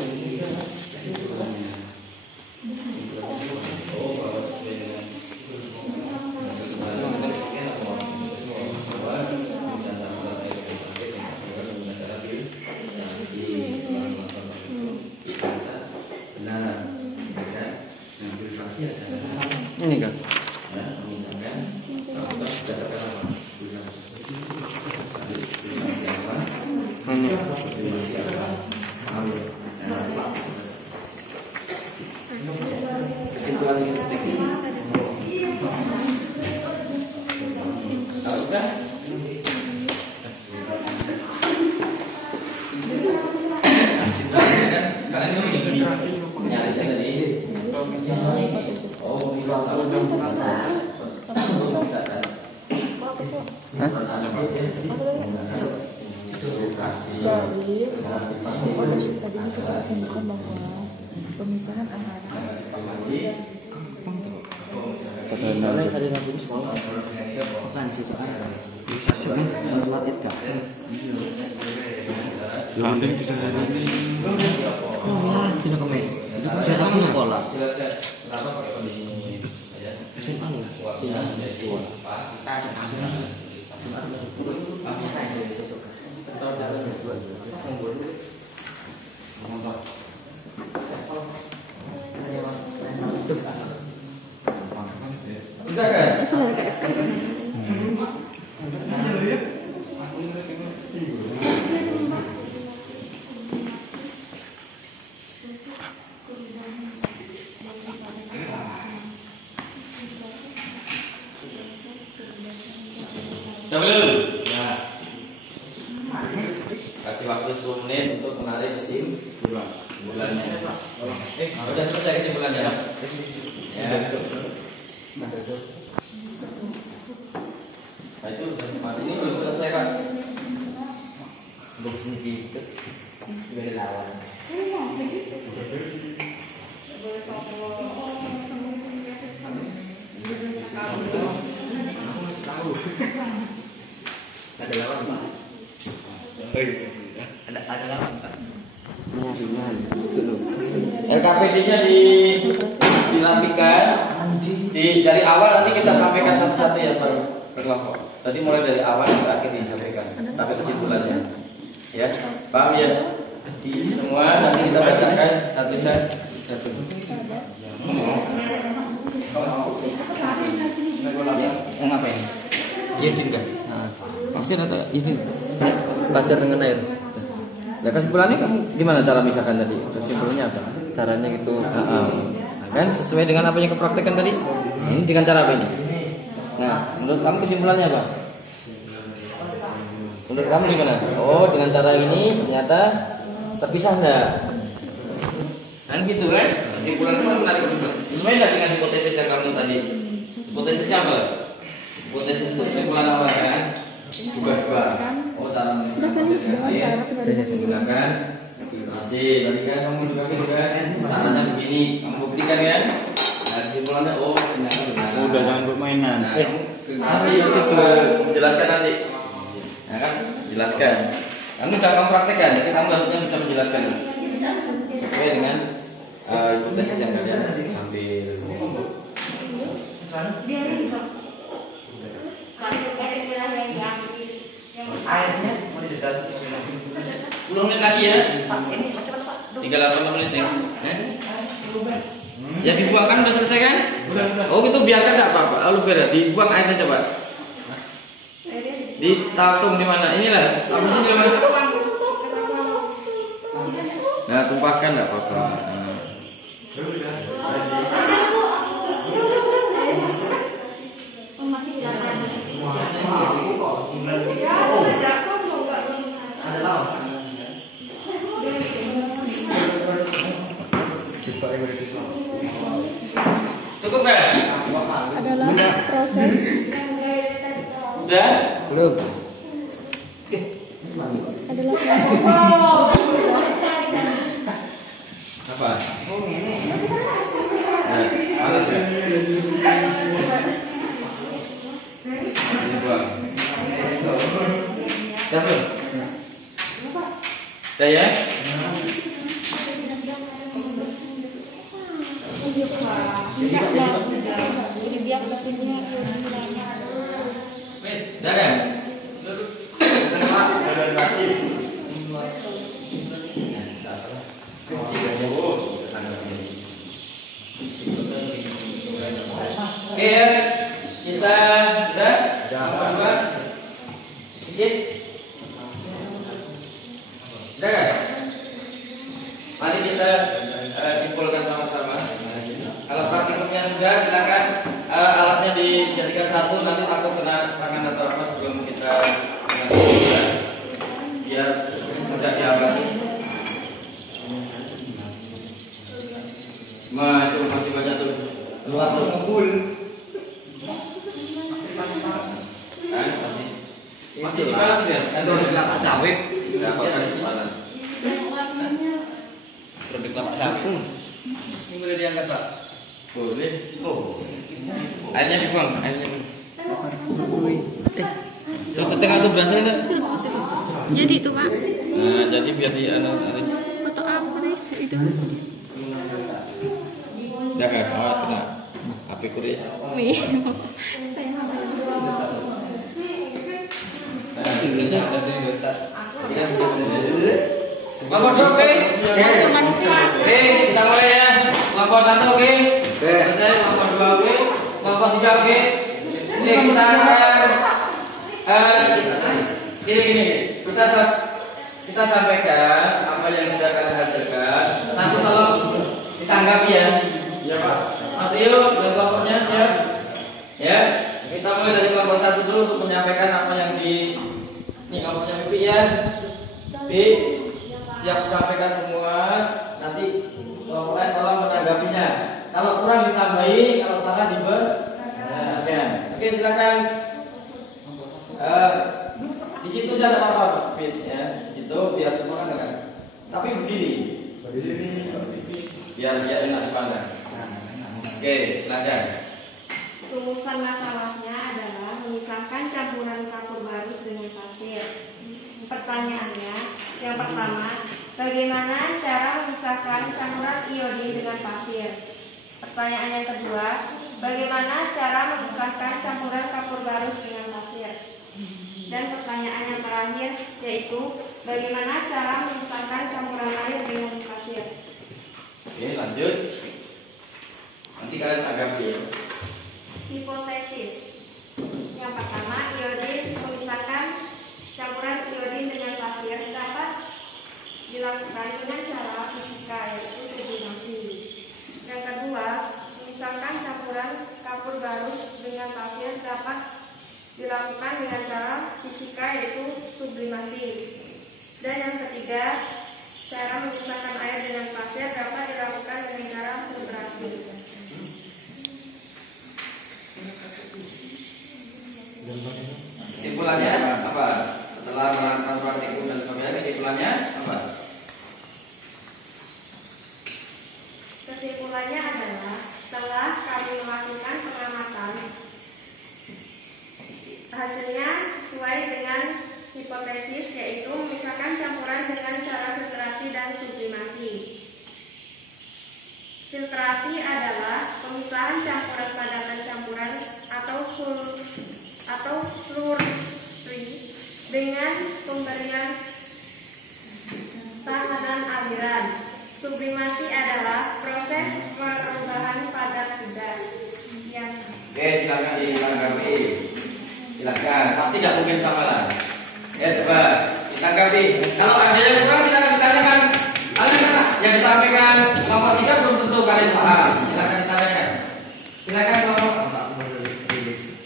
kita? Kalian ini begini. Nyari tadi. Oh, bisa tahu dong. Jadi tadi kita temukan bahwa pemisahan antara ada lagu di sekolah. Bukan sih soalnya. Harus latih kak. Sekolah tidak kemes. Saya tahu sekolah. SMA nih. Tidak sekolah. Sudah kan? Sudah belum? Nah, kasih waktu 10 menit untuk menarik kesimpulannya. Udah selesai kesimpulannya. Ya. Nah itu mas ini belum selesai kan? Belum gitu. Gak lawan. Ada lawan pak? Ada lawan pak? LKPD-nya dilantikan. Dari awal nanti kita sampaikan satu-satu ya berkelompok. Tadi mulai dari awal sampai akhir disampaikan sampai kesimpulannya. Ya, paham ya? Diisi semua nanti kita bacakan satu-satu. Yang apa ini? Izin kan? Pasir atau ini? Pasir dengan air. Nah kesimpulannya kamu gimana cara misalkan tadi? Kesimpulannya apa? Caranya gitu. Kan sesuai dengan apa yang kepraktekan tadi? Ini dengan cara apa ini? Nah, menurut kamu kesimpulannya apa? Menurut kamu gimana? Oh, dengan cara ini ternyata terpisah enggak? Kan gitu kan? Kesimpulannya kan menarik kesimpulan. Sesuai enggak dengan hipotesis yang kamu tadi? Hipotesisnya apa? Hipotesis itu kesimpulan awal kan? Juga. Oh, cara menggunakan air menggunakan filtrasi. Tadi kan kamu juga caranya begini, kamu buktikan kan? Nah, kesimpulannya oh ternyata benar. Udah jangan bermainan. Nah, kasih situ menjelaskan nanti. Nah kan, jelaskan. Kamu udah kamu praktekkan, jadi kamu harusnya bisa menjelaskan sesuai dengan hipotesis yang kalian ambil. Airnya mau disedot. 10 menit lagi ya. 38 menit ya. Ya dibuang kan udah selesai kan? Oh gitu biarkan enggak apa-apa. Lalu biar dibuang airnya coba. Ditampung di mana? Inilah. Tampung sini Mas. Nah, tumpahkan enggak apa-apa. Cukup kan? adalah proses Sudah? Belum. adalah proses Apa? Nah, males ya? Ini buang. Sudah belum? Sudah ya? Sudah kan? Oke ya, kita sudah dua sedikit, sudah kan? Mari kita simpulkan sama-sama. Kalau praktikumnya sudah, silakan alatnya dijadikan satu. Nanti takut kena tangan atau apa sebelum bukan dengan biar mudah diawasi. Itu masih banyak tuh luar tuh ngebul. Kan masih dipanas ya? Kan produk kelapa sawit. Enggak apa-apa panas. Produk kelapa sawit. Ini boleh diangkat, Pak? Boleh. Oh. Airnya dibuang, airnya. Tengah tuh berasal enggak? Jadi itu Pak. Nah, jadi biar di harus Foto apa nih itu? enggak kan? Awas kena. HP kuris. Wih. Saya mau. Indonesia ada yang besar. Kita bisa Kelompok 2 oke. Kita mulai ya. Kelompok 1 oke. Selesai. Kelompok 2 oke. Kelompok 3 oke. Kita akan gini. Kita sampaikan apa yang sudah kalian hasilkan. Nanti tolong ditanggapi ya. Ya Pak. Mas Rio dan kelompoknya siap. Ya. Kita mulai dari kelompok 1 dulu untuk menyampaikan apa yang ini kelompoknya Pipi ya. Pipi siap sampaikan semua. Nanti kelompok lain tolong menanggapinya. Kalau kurang ditambahi, kalau salah dibenarkan. Oke, silakan. Di situ jangan apa-apa, Pit ya. Di situ biar semua kan dengar. Tapi berdiri. Biar enak dipandang. Oke, silakan. Rumusan masalahnya adalah memisahkan campuran kapur barus dengan pasir. Pertanyaannya, yang pertama, bagaimana cara memisahkan campuran iodin dengan pasir? Pertanyaan yang kedua, bagaimana cara memisahkan campuran kapur barus dengan pasir? Dan pertanyaan yang terakhir yaitu bagaimana cara memisahkan campuran air dengan pasir? Oke, lanjut. Nanti kalian tanggapi ya. Hipotesis. Yang pertama, iodin memisahkan campuran iodin dengan pasir dapat dilakukan dengan cara fisika yaitu sublimasi. Yang kedua, memisahkan campuran kapur barus dengan pasir dapat dilakukan dengan cara fisika yaitu sublimasi. Dan yang ketiga, cara memisahkan air dengan pasir dapat dilakukan dengan cara filtrasi. Kesimpulannya apa? Setelah melakukan praktikum dan sebagainya, kesimpulannya apa? Kesimpulannya adalah setelah kami melakukan pengamatan, hasilnya sesuai dengan hipotesis yaitu memisahkan campuran dengan cara filtrasi dan sublimasi. Filtrasi adalah pemisahan campuran padatan campuran atau slurry dengan pemberian tahanan aliran. Sublimasi adalah proses perubahan padat gas. Oke, silakan ditanggapi. Silakan, pasti tidak mungkin sama lah. Ya coba ditanggapi. Kalau ada yang kurang silakan ditanyakan. Kalian yang disampaikan kelompok 3 belum tentu kalian paham. Silakan ditanyakan. Silakan kelompok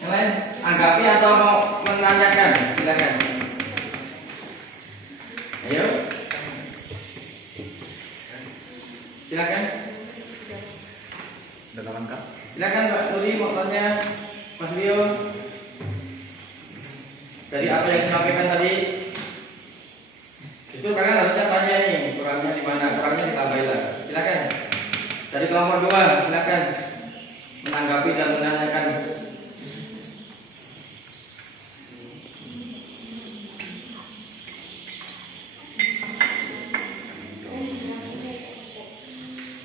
yang lain anggapi atau mau menanyakan. Silakan. Ayo. Silakan. Sudah lengkap. Silakan Mbak Nuri mau tanya Mas Rio. Dari apa yang disampaikan tadi, justru kalian harusnya tanya nih kurangnya di mana, kurangnya ditambahin lah. Silakan. Dari kelompok 2, silakan menanggapi dan menanyakan.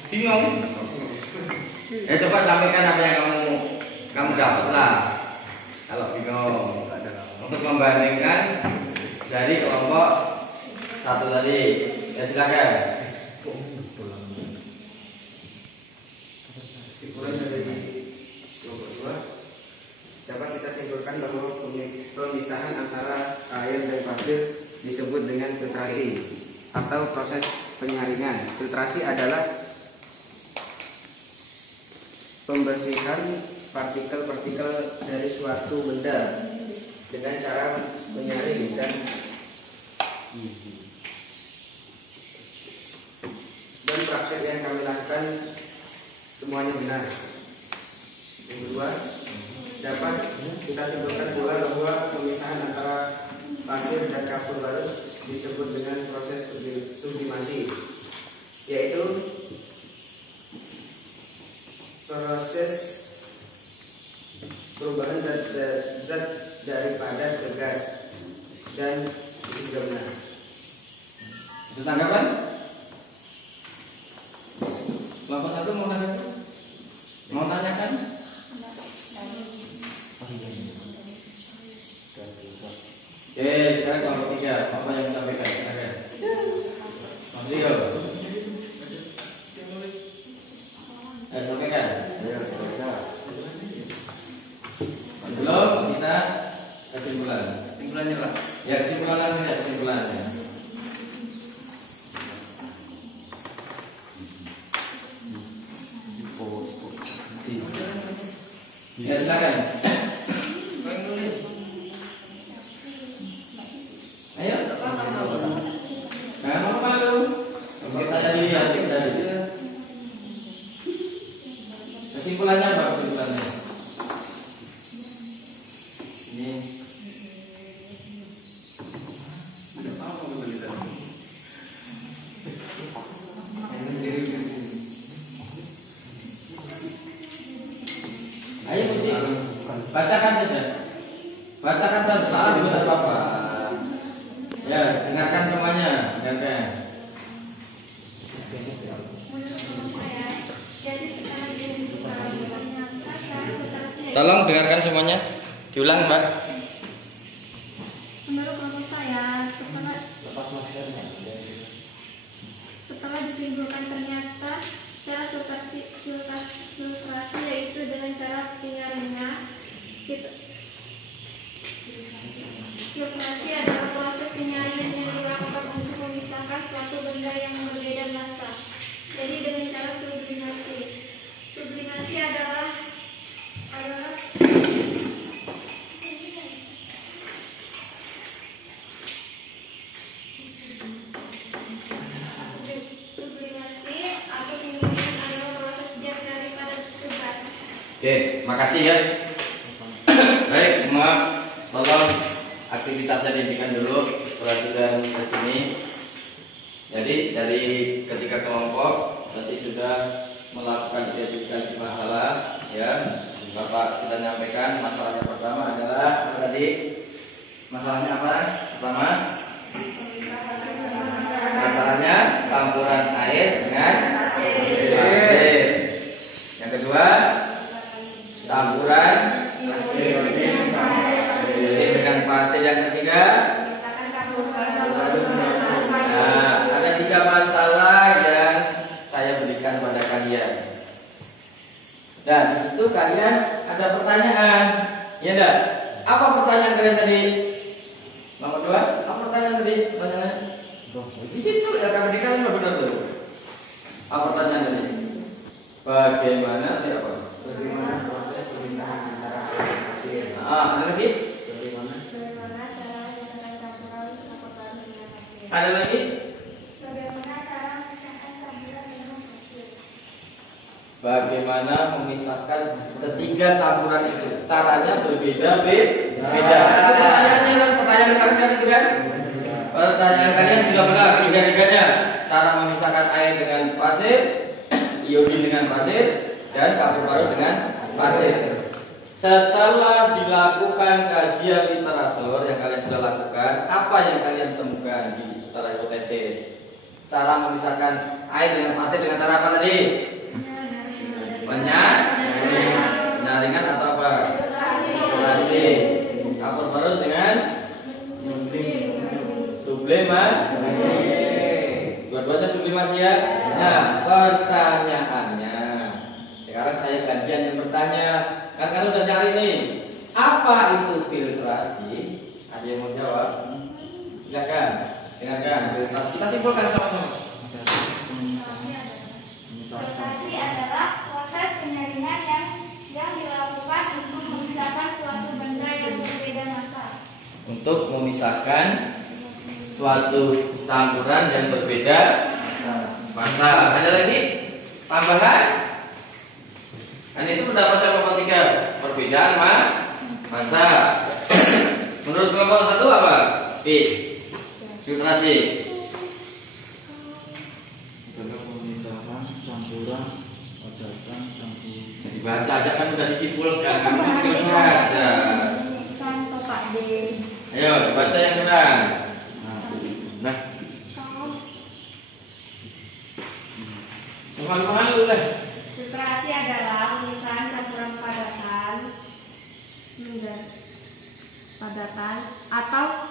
Bingung? Coba sampaikan apa yang kamu dapat lah. Kalau bingung, untuk membandingkan dari kelompok 1 tadi, ya silakan. Kesimpulan dari kelompok 2 dapat kita simpulkan bahwa pemisahan antara air dan pasir disebut dengan filtrasi atau proses penyaringan. Filtrasi adalah pembersihan partikel-partikel dari suatu benda dengan cara menyaring dan praktek yang kami lakukan semuanya benar. Yang kedua, dapat kita simpulkan pula bahwa pemisahan antara pasir dan kapur barus disebut dengan proses sublimasi, yaitu proses perubahan zat dari padat ke gas, dan itu juga benar. Ada tanggapan? Kelompok 1 mau tanggapan? Mau tanyakan? Oke, sekarang kelompok 3, apa yang disampaikan? Silakan. Mas Rio. Sampaikan. Belum, kita kesimpulan. Kesimpulannya Pak. Ya, kesimpulan langsung ya, kesimpulannya. Ya, silakan. Ayo. Kamu malu. Kita jadi hati dari dia. Kesimpulannya apa kesimpulannya? Ini. Tidak tahu mau begitu. Ayo Puji, bacakan saja. Bacakan saja, salah juga tidak apa-apa. Ya, dengarkan semuanya, dengarkan. Tolong dengarkan semuanya. Diulang, Mbak. Menurut kelompok saya, setelah disimpulkan ternyata cara filtrasi yaitu dengan cara penyaringan. Filtrasi adalah proses penyaringan yang dilakukan untuk memisahkan suatu benda yang berbeda massa. Jadi dengan cara sublimasi. Sublimasi adalah Oke, makasih ya. Baik, semua tolong aktivitasnya dihentikan dulu. Perhatikan ke sini. Jadi dari ketiga kelompok tadi sudah melakukan identifikasi masalah, ya. Bapak sudah menyampaikan masalah yang pertama adalah apa tadi? Masalahnya apa? Pertama, masalahnya campuran air dengan pasir. Yang kedua, campuran dengan pasir. Yang ketiga, nah, ada 3 masalah yang saya berikan pada kalian. Dan di situ kalian ada pertanyaan, ya enggak? Apa pertanyaan kalian tadi? Nomor 2, apa pertanyaan tadi? Pertanyaannya? Di situ ya kami berikan benar tuh. Apa pertanyaan tadi? Bagaimana siapa? Bagaimana proses pemisahan antara air dan pasir? Ada lagi? Bagaimana? Bagaimana cara memisahkan campuran kapur barus dengan pasir? Ada lagi? Bagaimana cara memisahkan campuran dengan pasir? Bagaimana memisahkan ketiga campuran itu? Caranya berbeda-beda. Itu pertanyaannya kan? Pertanyaan kalian itu kan? Pertanyaan kalian sudah benar tiga-tiganya. Cara memisahkan air dengan pasir, iodin dengan pasir, dan kapur barus dengan pasir. Setelah dilakukan kajian literatur yang kalian sudah lakukan, apa yang kalian temukan di secara hipotesis? Cara memisahkan air dengan pasir dengan cara apa tadi? Penyaringan atau apa? Filtrasi. Kapur barus dengan sublimasi. Dua-duanya sublimasi ya. Nah, pertanyaannya sekarang saya gantian yang bertanya. Kan kalian udah cari nih, apa itu filtrasi? Ada yang mau jawab? Silakan, dengarkan. Filtrasi kita simpulkan sama-sama. Filtrasi adalah proses penyaringan yang dilakukan untuk memisahkan suatu benda yang berbeda massa. untuk memisahkan suatu campuran yang berbeda masa. Ada lagi tambahan? Kan itu pendapat kelompok 3, perbedaan masa. Menurut kelompok 1 apa? Filtrasi. Pemisahan, campuran, padatan, campuran. Dibaca aja kan udah disimpulkan, kamu baca. Kan Pak D. Ayo dibaca yang benar. Nah, semuanya dulu lah. Filtrasi adalah pemisahan campuran padatan atau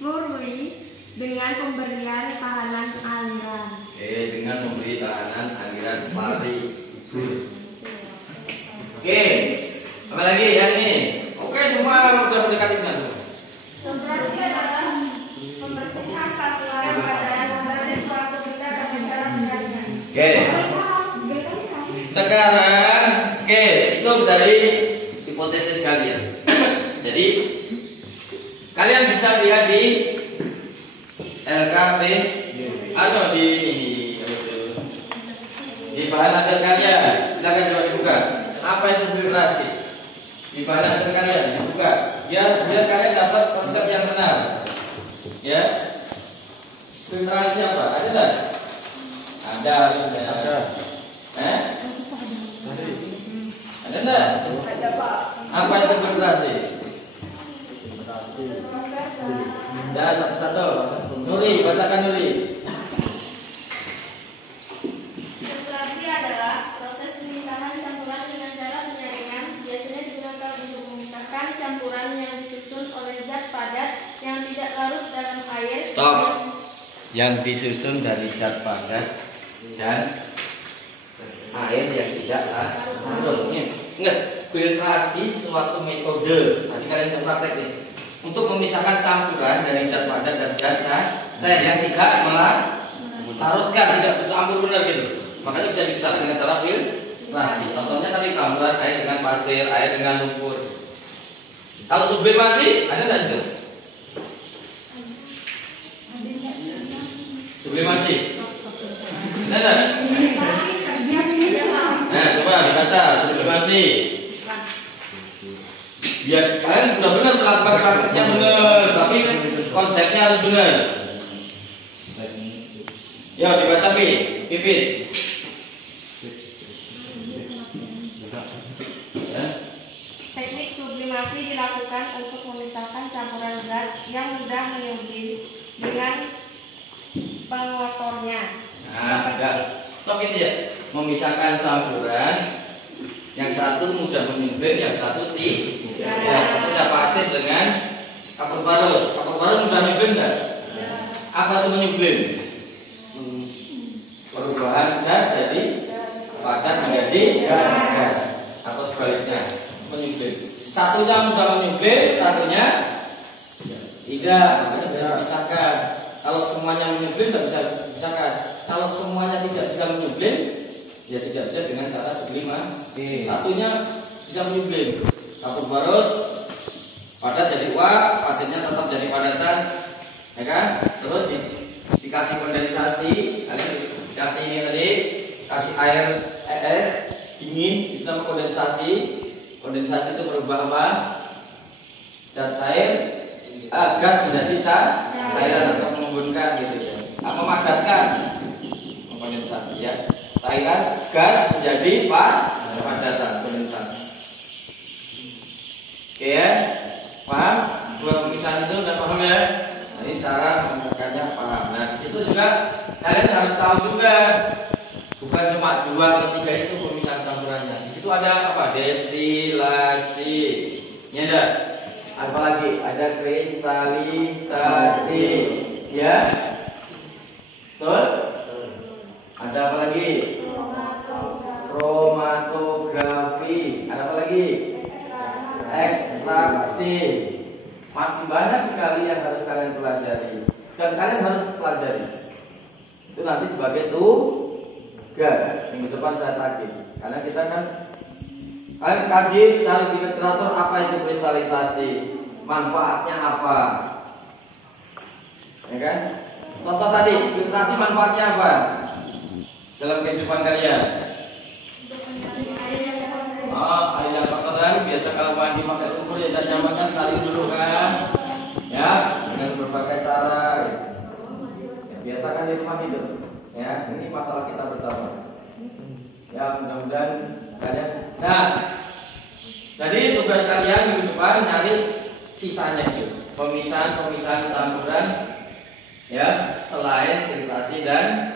slurry dengan pemberian tahanan aliran. Oke, dengan memberi tahanan aliran slurry. Oke, apa lagi yang ini? Oke, semua udah mendekati benar semua. Filtrasi adalah pembersihan pasukan badan dari suatu benda dengan cara menjaringan. Oke. Sekarang, oke, itu dari hipotesis kalian. Jadi kalian bisa lihat di LKP atau di bahan ajar kalian. Silakan coba dibuka. Apa itu filtrasi? Di bahan ajar kalian dibuka. Biar kalian dapat konsep yang benar. Ya. Filtrasi apa? Ada enggak? Ada. Ada enggak? Ada Pak. Apa itu filtrasi? Ya, satu-satu. Nuri, bacakan Nuri. Filtrasi adalah proses pemisahan campuran dengan cara penyaringan, biasanya digunakan untuk memisahkan campuran yang disusun oleh zat padat yang tidak larut dalam air. Stop. Yang disusun dari zat padat dan air yang tidak larut. Ingat, filtrasi suatu metode. Tadi kalian praktek nih. Untuk memisahkan campuran dari zat padat dan zat cair yang tidak larutkan, tidak bercampur benar gitu. Makanya bisa dibicarakan dengan cara filtrasi. Contohnya tadi campuran air dengan pasir, air dengan lumpur. Kalau sublimasi ada nggak situ? Sublimasi ada nggak? Nah, coba dibaca sublimasi. Biar kalian benar-benar melakukan prakteknya benar, tapi konsepnya harus benar. Ya, dibaca Pipit. Ya. Teknik sublimasi dilakukan untuk memisahkan campuran zat yang mudah menyublim dengan pengotornya. Nah, enggak. Stop gitu ya. Memisahkan campuran, yang satu mudah menyublim, yang satu tidak. Ya, satunya pasir dengan kapur barus. Kapur barus mudah menyublim enggak? Apa itu menyublim? Perubahan zat jadi padat menjadi gas atau sebaliknya menyublim. Satunya mudah menyublim, satunya tidak. Makanya bisa dipisahkan. Kalau semuanya menyublim tidak bisa dipisahkan. Kalau semuanya tidak bisa menyublim, ya tidak bisa dengan cara sublimasi. Satunya bisa menyublim. Kapur barus padat jadi uap, pasirnya tetap jadi padatan, ya kan? Terus dikasih kondensasi, dikasih ini tadi, kasih air dingin, itu namanya kondensasi. Kondensasi itu berubah apa? Zat cair, gas menjadi cairan atau mengembunkan gitu ya. Memadatkan kondensasi ya. Cairan gas menjadi padatan kondensasi. Oke ya, paham? Dua pemisahan itu udah paham ya? Nah, ini cara memisahkannya paham. Nah di situ juga kalian harus tahu juga, bukan cuma 2 atau 3 itu pemisahan campurannya. Di situ ada apa? Destilasi. Ini ada apa lagi? Ada kristalisasi. Ya, betul? Ada apa lagi? Kromatografi. Ada apa lagi? Ekstraksi. Masih banyak sekali yang harus kalian pelajari dan kalian harus pelajari. Itu nanti sebagai tugas minggu depan saya tagih. Karena kita kan kalian kaji cari di literatur apa itu kristalisasi, manfaatnya apa? Ya kan? Contoh tadi, filtrasi manfaatnya apa dalam kehidupan kalian? Air yang kotor kan biasa kalau mandi pakai lumpur ya dan nyaman kan saling dulu kan, ya dengan berbagai cara. Biasa kan di rumah gitu, ya ini masalah kita bersama. Ya mudah-mudahan kalian. Nah, jadi tugas kalian minggu depan nyari sisanya itu, pemisahan campuran, ya selain filtrasi dan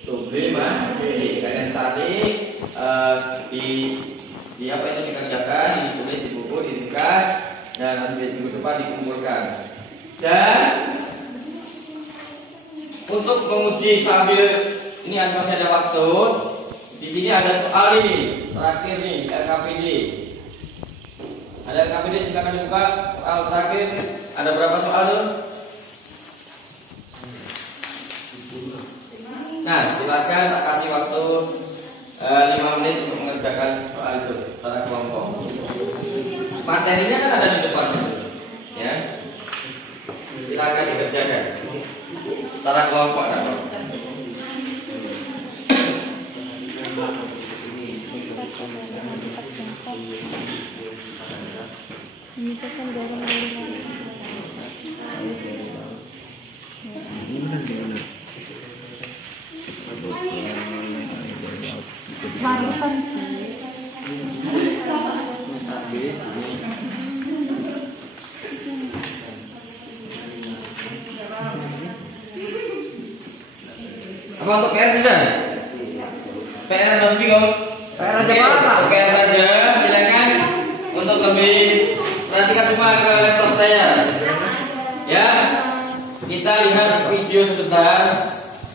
sublimasi. Kalian cari di apa itu dikerjakan, ditulis di buku, ditugas, dan nanti minggu depan dikumpulkan. Dan untuk menguji sambil ini masih ada waktu. Di sini ada soal nih, terakhir nih LKPD. Ada LKPD, silakan dibuka soal terakhir. Ada berapa soal tuh? Nah, silakan tak kasih waktu 5 menit untuk mengerjakan soal itu secara kelompok. Materinya kan ada di depan, ya. Silakan dikerjakan secara kelompok. Menyisihkan garam dari larutan apa untuk PR sudah? PR harus bingung. PR saja, silakan untuk lebih perhatikan semua ke laptop saya. Ya, kita lihat video sebentar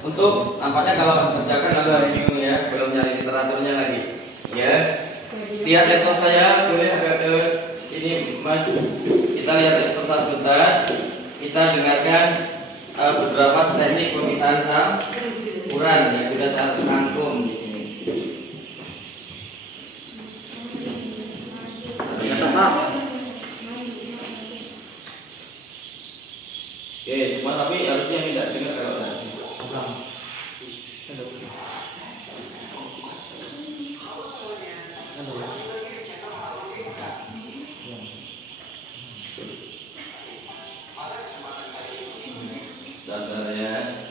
untuk nampaknya kalau kerjakan lalu hari bingung ya, belum nyari literaturnya lagi. Ya, lihat laptop saya, boleh agak ke sini Mas. Kita lihat laptop saya sebentar. Kita dengarkan beberapa teknik pemisahan campuran yang sudah saya rangkum di sini. Oke, semua tapi harusnya tidak dengar kalau nanti. Sabar ya.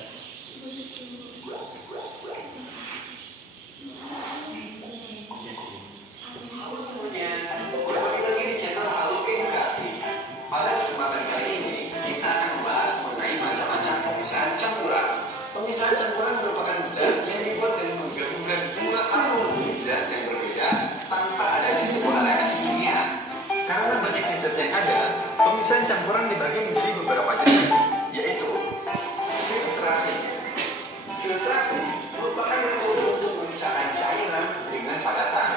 Pada kesempatan kali ini kita akan membahas mengenai macam-macam pemisahan campuran. Pemisahan campuran merupakan zat yang dibuat dengan menggabungkan dua atau lebih zat yang berbeda tanpa adanya sebuah reaksi kimia. Karena banyaknya zat yang ada, pemisahan campuran dibagi menjadi beberapa jenis, yaitu filtrasi. Filtrasi merupakan metode untuk memisahkan cairan dengan padatan.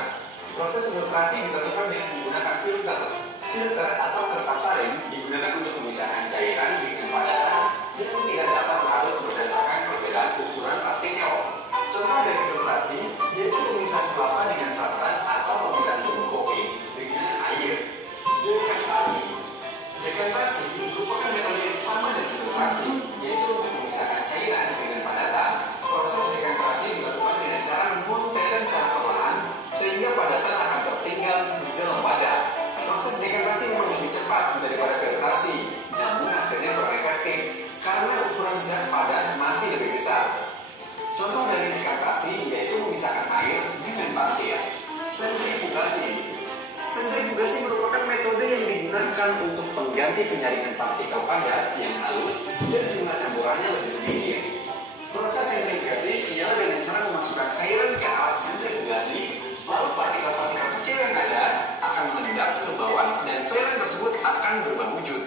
Proses filtrasi dilakukan dengan menggunakan filter atau kertas saring digunakan untuk pemisahan cairan dengan padatan yang tidak dapat larut berdasarkan perbedaan ukuran partikel. Contoh dari filtrasi yaitu pemisahan kelapa dengan santan atau pemisahan bubuk kopi dengan air. Dekantasi merupakan metode yang sama dengan filtrasi, yaitu untuk memisahkan cairan dengan padatan. Proses dekantasi dilakukan dengan cara membuang cairan secara perlahan sehingga padatan akan tertinggal di dalam wadah. Proses dekantasi memang lebih cepat daripada filtrasi, namun hasilnya kurang efektif karena ukuran zat padat masih lebih besar. Contoh dari dekantasi yaitu memisahkan air dengan pasir. Sentrifugasi merupakan metode yang digunakan untuk pengganti penyaringan partikel padat yang halus dan jumlah campurannya lebih sedikit. Proses sentrifugasi ialah dengan cara memasukkan cairan ke alat sentrifugasi, lalu partikel-partikel kecil yang ada akan mengendap ke bawah dan cairan tersebut akan berubah wujud.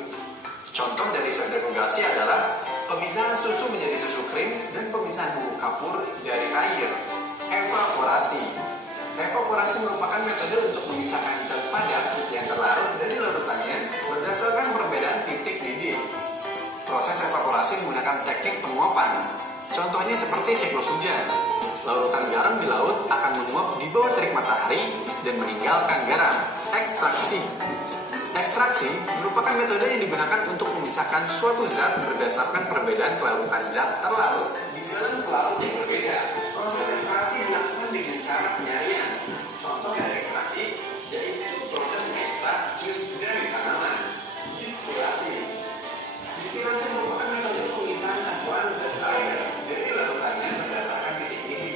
Contoh dari sentrifugasi adalah pemisahan susu menjadi susu krim dan pemisahan bubuk kapur dari air. Evaporasi merupakan metode untuk memisahkan zat padat yang terlarut dari larutannya berdasarkan perbedaan titik didih. Proses evaporasi menggunakan teknik penguapan. Contohnya seperti siklus hujan. Larutan garam di laut akan menguap di bawah terik matahari dan meninggalkan garam. Ekstraksi Ekstraksi merupakan metode yang digunakan untuk memisahkan suatu zat berdasarkan perbedaan kelarutan zat terlarut di dalam pelarut yang berbeda. Proses ekstraksi dilakukan dengan cara penyaringan. Contoh dari ekstraksi yaitu proses mengekstrak jus dari tanaman. Distilasi. Distilasi merupakan metode pemisahan campuran zat cair dari larutannya berdasarkan titik ini.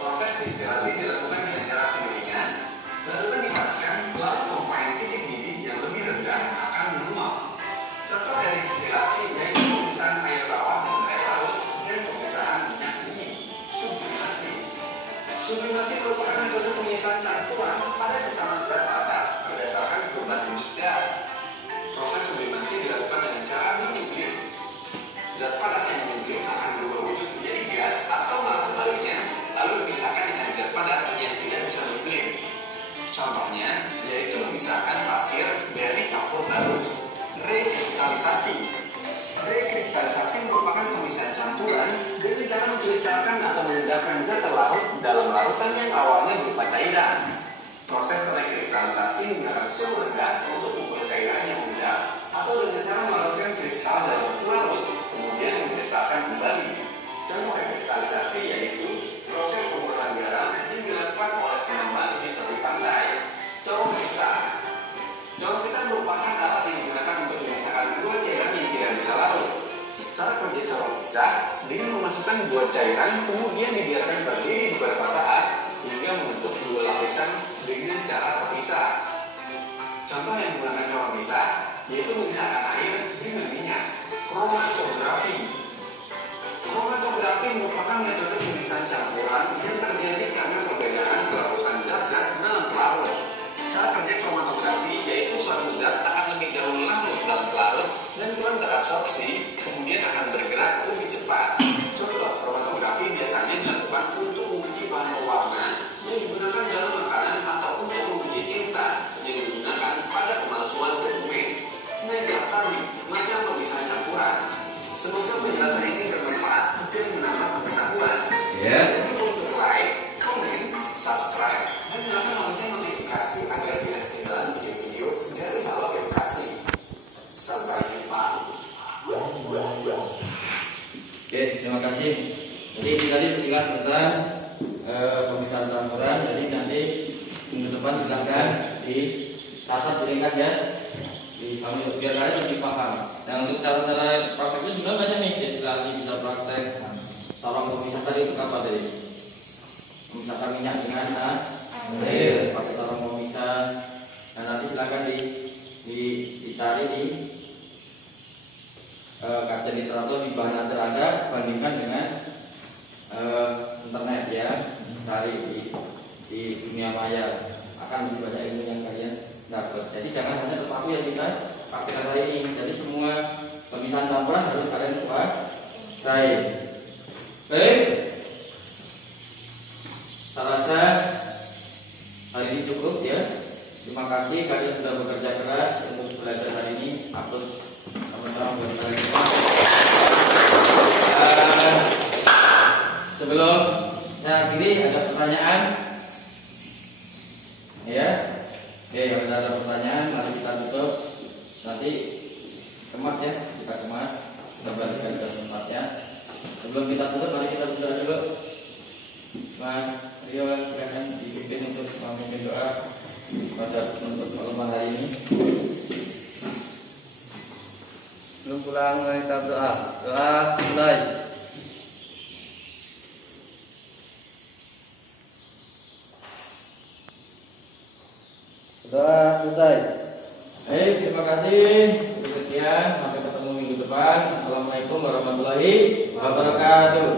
Proses distilasi dilakukan dengan cara pengeringan. Larutan dipanaskan, lalu komponen titik didih yang lebih rendah akan meluap. Contoh dari distilasi yaitu pemisahan air bawah dengan air laut dan pemisahan minyak bumi. Sublimasi. Sublimasi merupakan metode pemisahan campuran pada sesama zat padat berdasarkan perubahan wujud zat. Proses sublimasi dilakukan dengan cara menyublim. Zat padat yang menyublim akan berubah wujud menjadi gas atau malah sebaliknya, lalu dipisahkan dengan zat padat yang tidak bisa menyublim. Contohnya yaitu memisahkan pasir dari kapur barus. Rekristalisasi. Rekristalisasi merupakan pemisahan campuran dengan cara mengkristalkan atau mengendapkan zat terlarut dalam larutan yang awalnya berupa cairan. Proses rekristalisasi menggunakan suhu rendah untuk membuat cairan yang mengendap atau dengan cara melarutkan kristal dalam pelarut kemudian mengkristalkan kembali. Contoh rekristalisasi yaitu proses pengolahan garam yang dilakukan oleh pengembang di tepi pantai. Corong pisah. Corong pisah merupakan alat yang digunakan untuk memisahkan dua cairan yang tidak bisa larut. Cara kerja corong pisah dengan memasukkan dua cairan kemudian dibiarkan berdiri beberapa saat hingga membentuk dua lapisan dengan cara terpisah. Contoh yang digunakan corong pisah yaitu memisahkan air dengan minyak. Kromatografi. Kromatografi merupakan metode pemisahan campuran yang terjadi karena perbedaan kelarutan zat-zat dalam pelarut. Cara kerja kromatografi yaitu suatu zat akan lebih dahulu larut dalam pelarut dan kemudian terabsorpsi, kemudian akan bergerak lebih cepat. Contoh kromatografi biasanya dilakukan untuk menguji bahan pewarna yang digunakan dalam makanan atau untuk menguji tinta yang digunakan pada pemalsuan dokumen. Megatami, macam pemisahan campuran. Semoga penjelasan ini bermanfaat dan menambah pengetahuan. Jangan lupa untuk like, comment, subscribe, dan nyalakan lonceng notifikasi agar tidak ketinggalan video-video dari Halo Edukasi. Sampai jumpa. Oke, terima kasih. Jadi ini tadi sekilas tentang pemisahan campuran. Jadi nanti minggu depan silahkan dicatat diringkas ya. Kami biar kalian lebih paham. Dan untuk cara-cara prakteknya juga banyak nih. Destilasi bisa praktek. Tolong memisahkan itu apa tadi? Memisahkan minyak dengan air. Pakai tolong memisah. Dan nanti silakan dicari di kajian literatur di bahan ajar Anda bandingkan dengan internet ya. Cari di dunia maya akan lebih banyak ilmu yang kalian dapat. Jadi jangan hanya terpaku yang kita praktekkan hari ini. Jadi semua pemisahan campuran harus kalian kuasai. Oke. Saya rasa hari ini cukup ya. Terima kasih kalian sudah bekerja keras untuk belajar hari ini. Hapus sama-sama buat kalian semua. Sebelum saya akhiri ada pertanyaan. Ya. Oke, kalau ada pertanyaan, mari kita tutup. Nanti kemas ya, kita kemas, kita balikan ke tempatnya. Sebelum kita tutup, mari kita berdoa dulu. Mas Rio, silakan dipimpin untuk memimpin doa pada penutup malam hari ini. Belum pulang, mari kita berdoa. Doa mulai. Sudah selesai. Terima kasih. Sekian, sampai ketemu minggu depan. Assalamualaikum warahmatullahi wabarakatuh.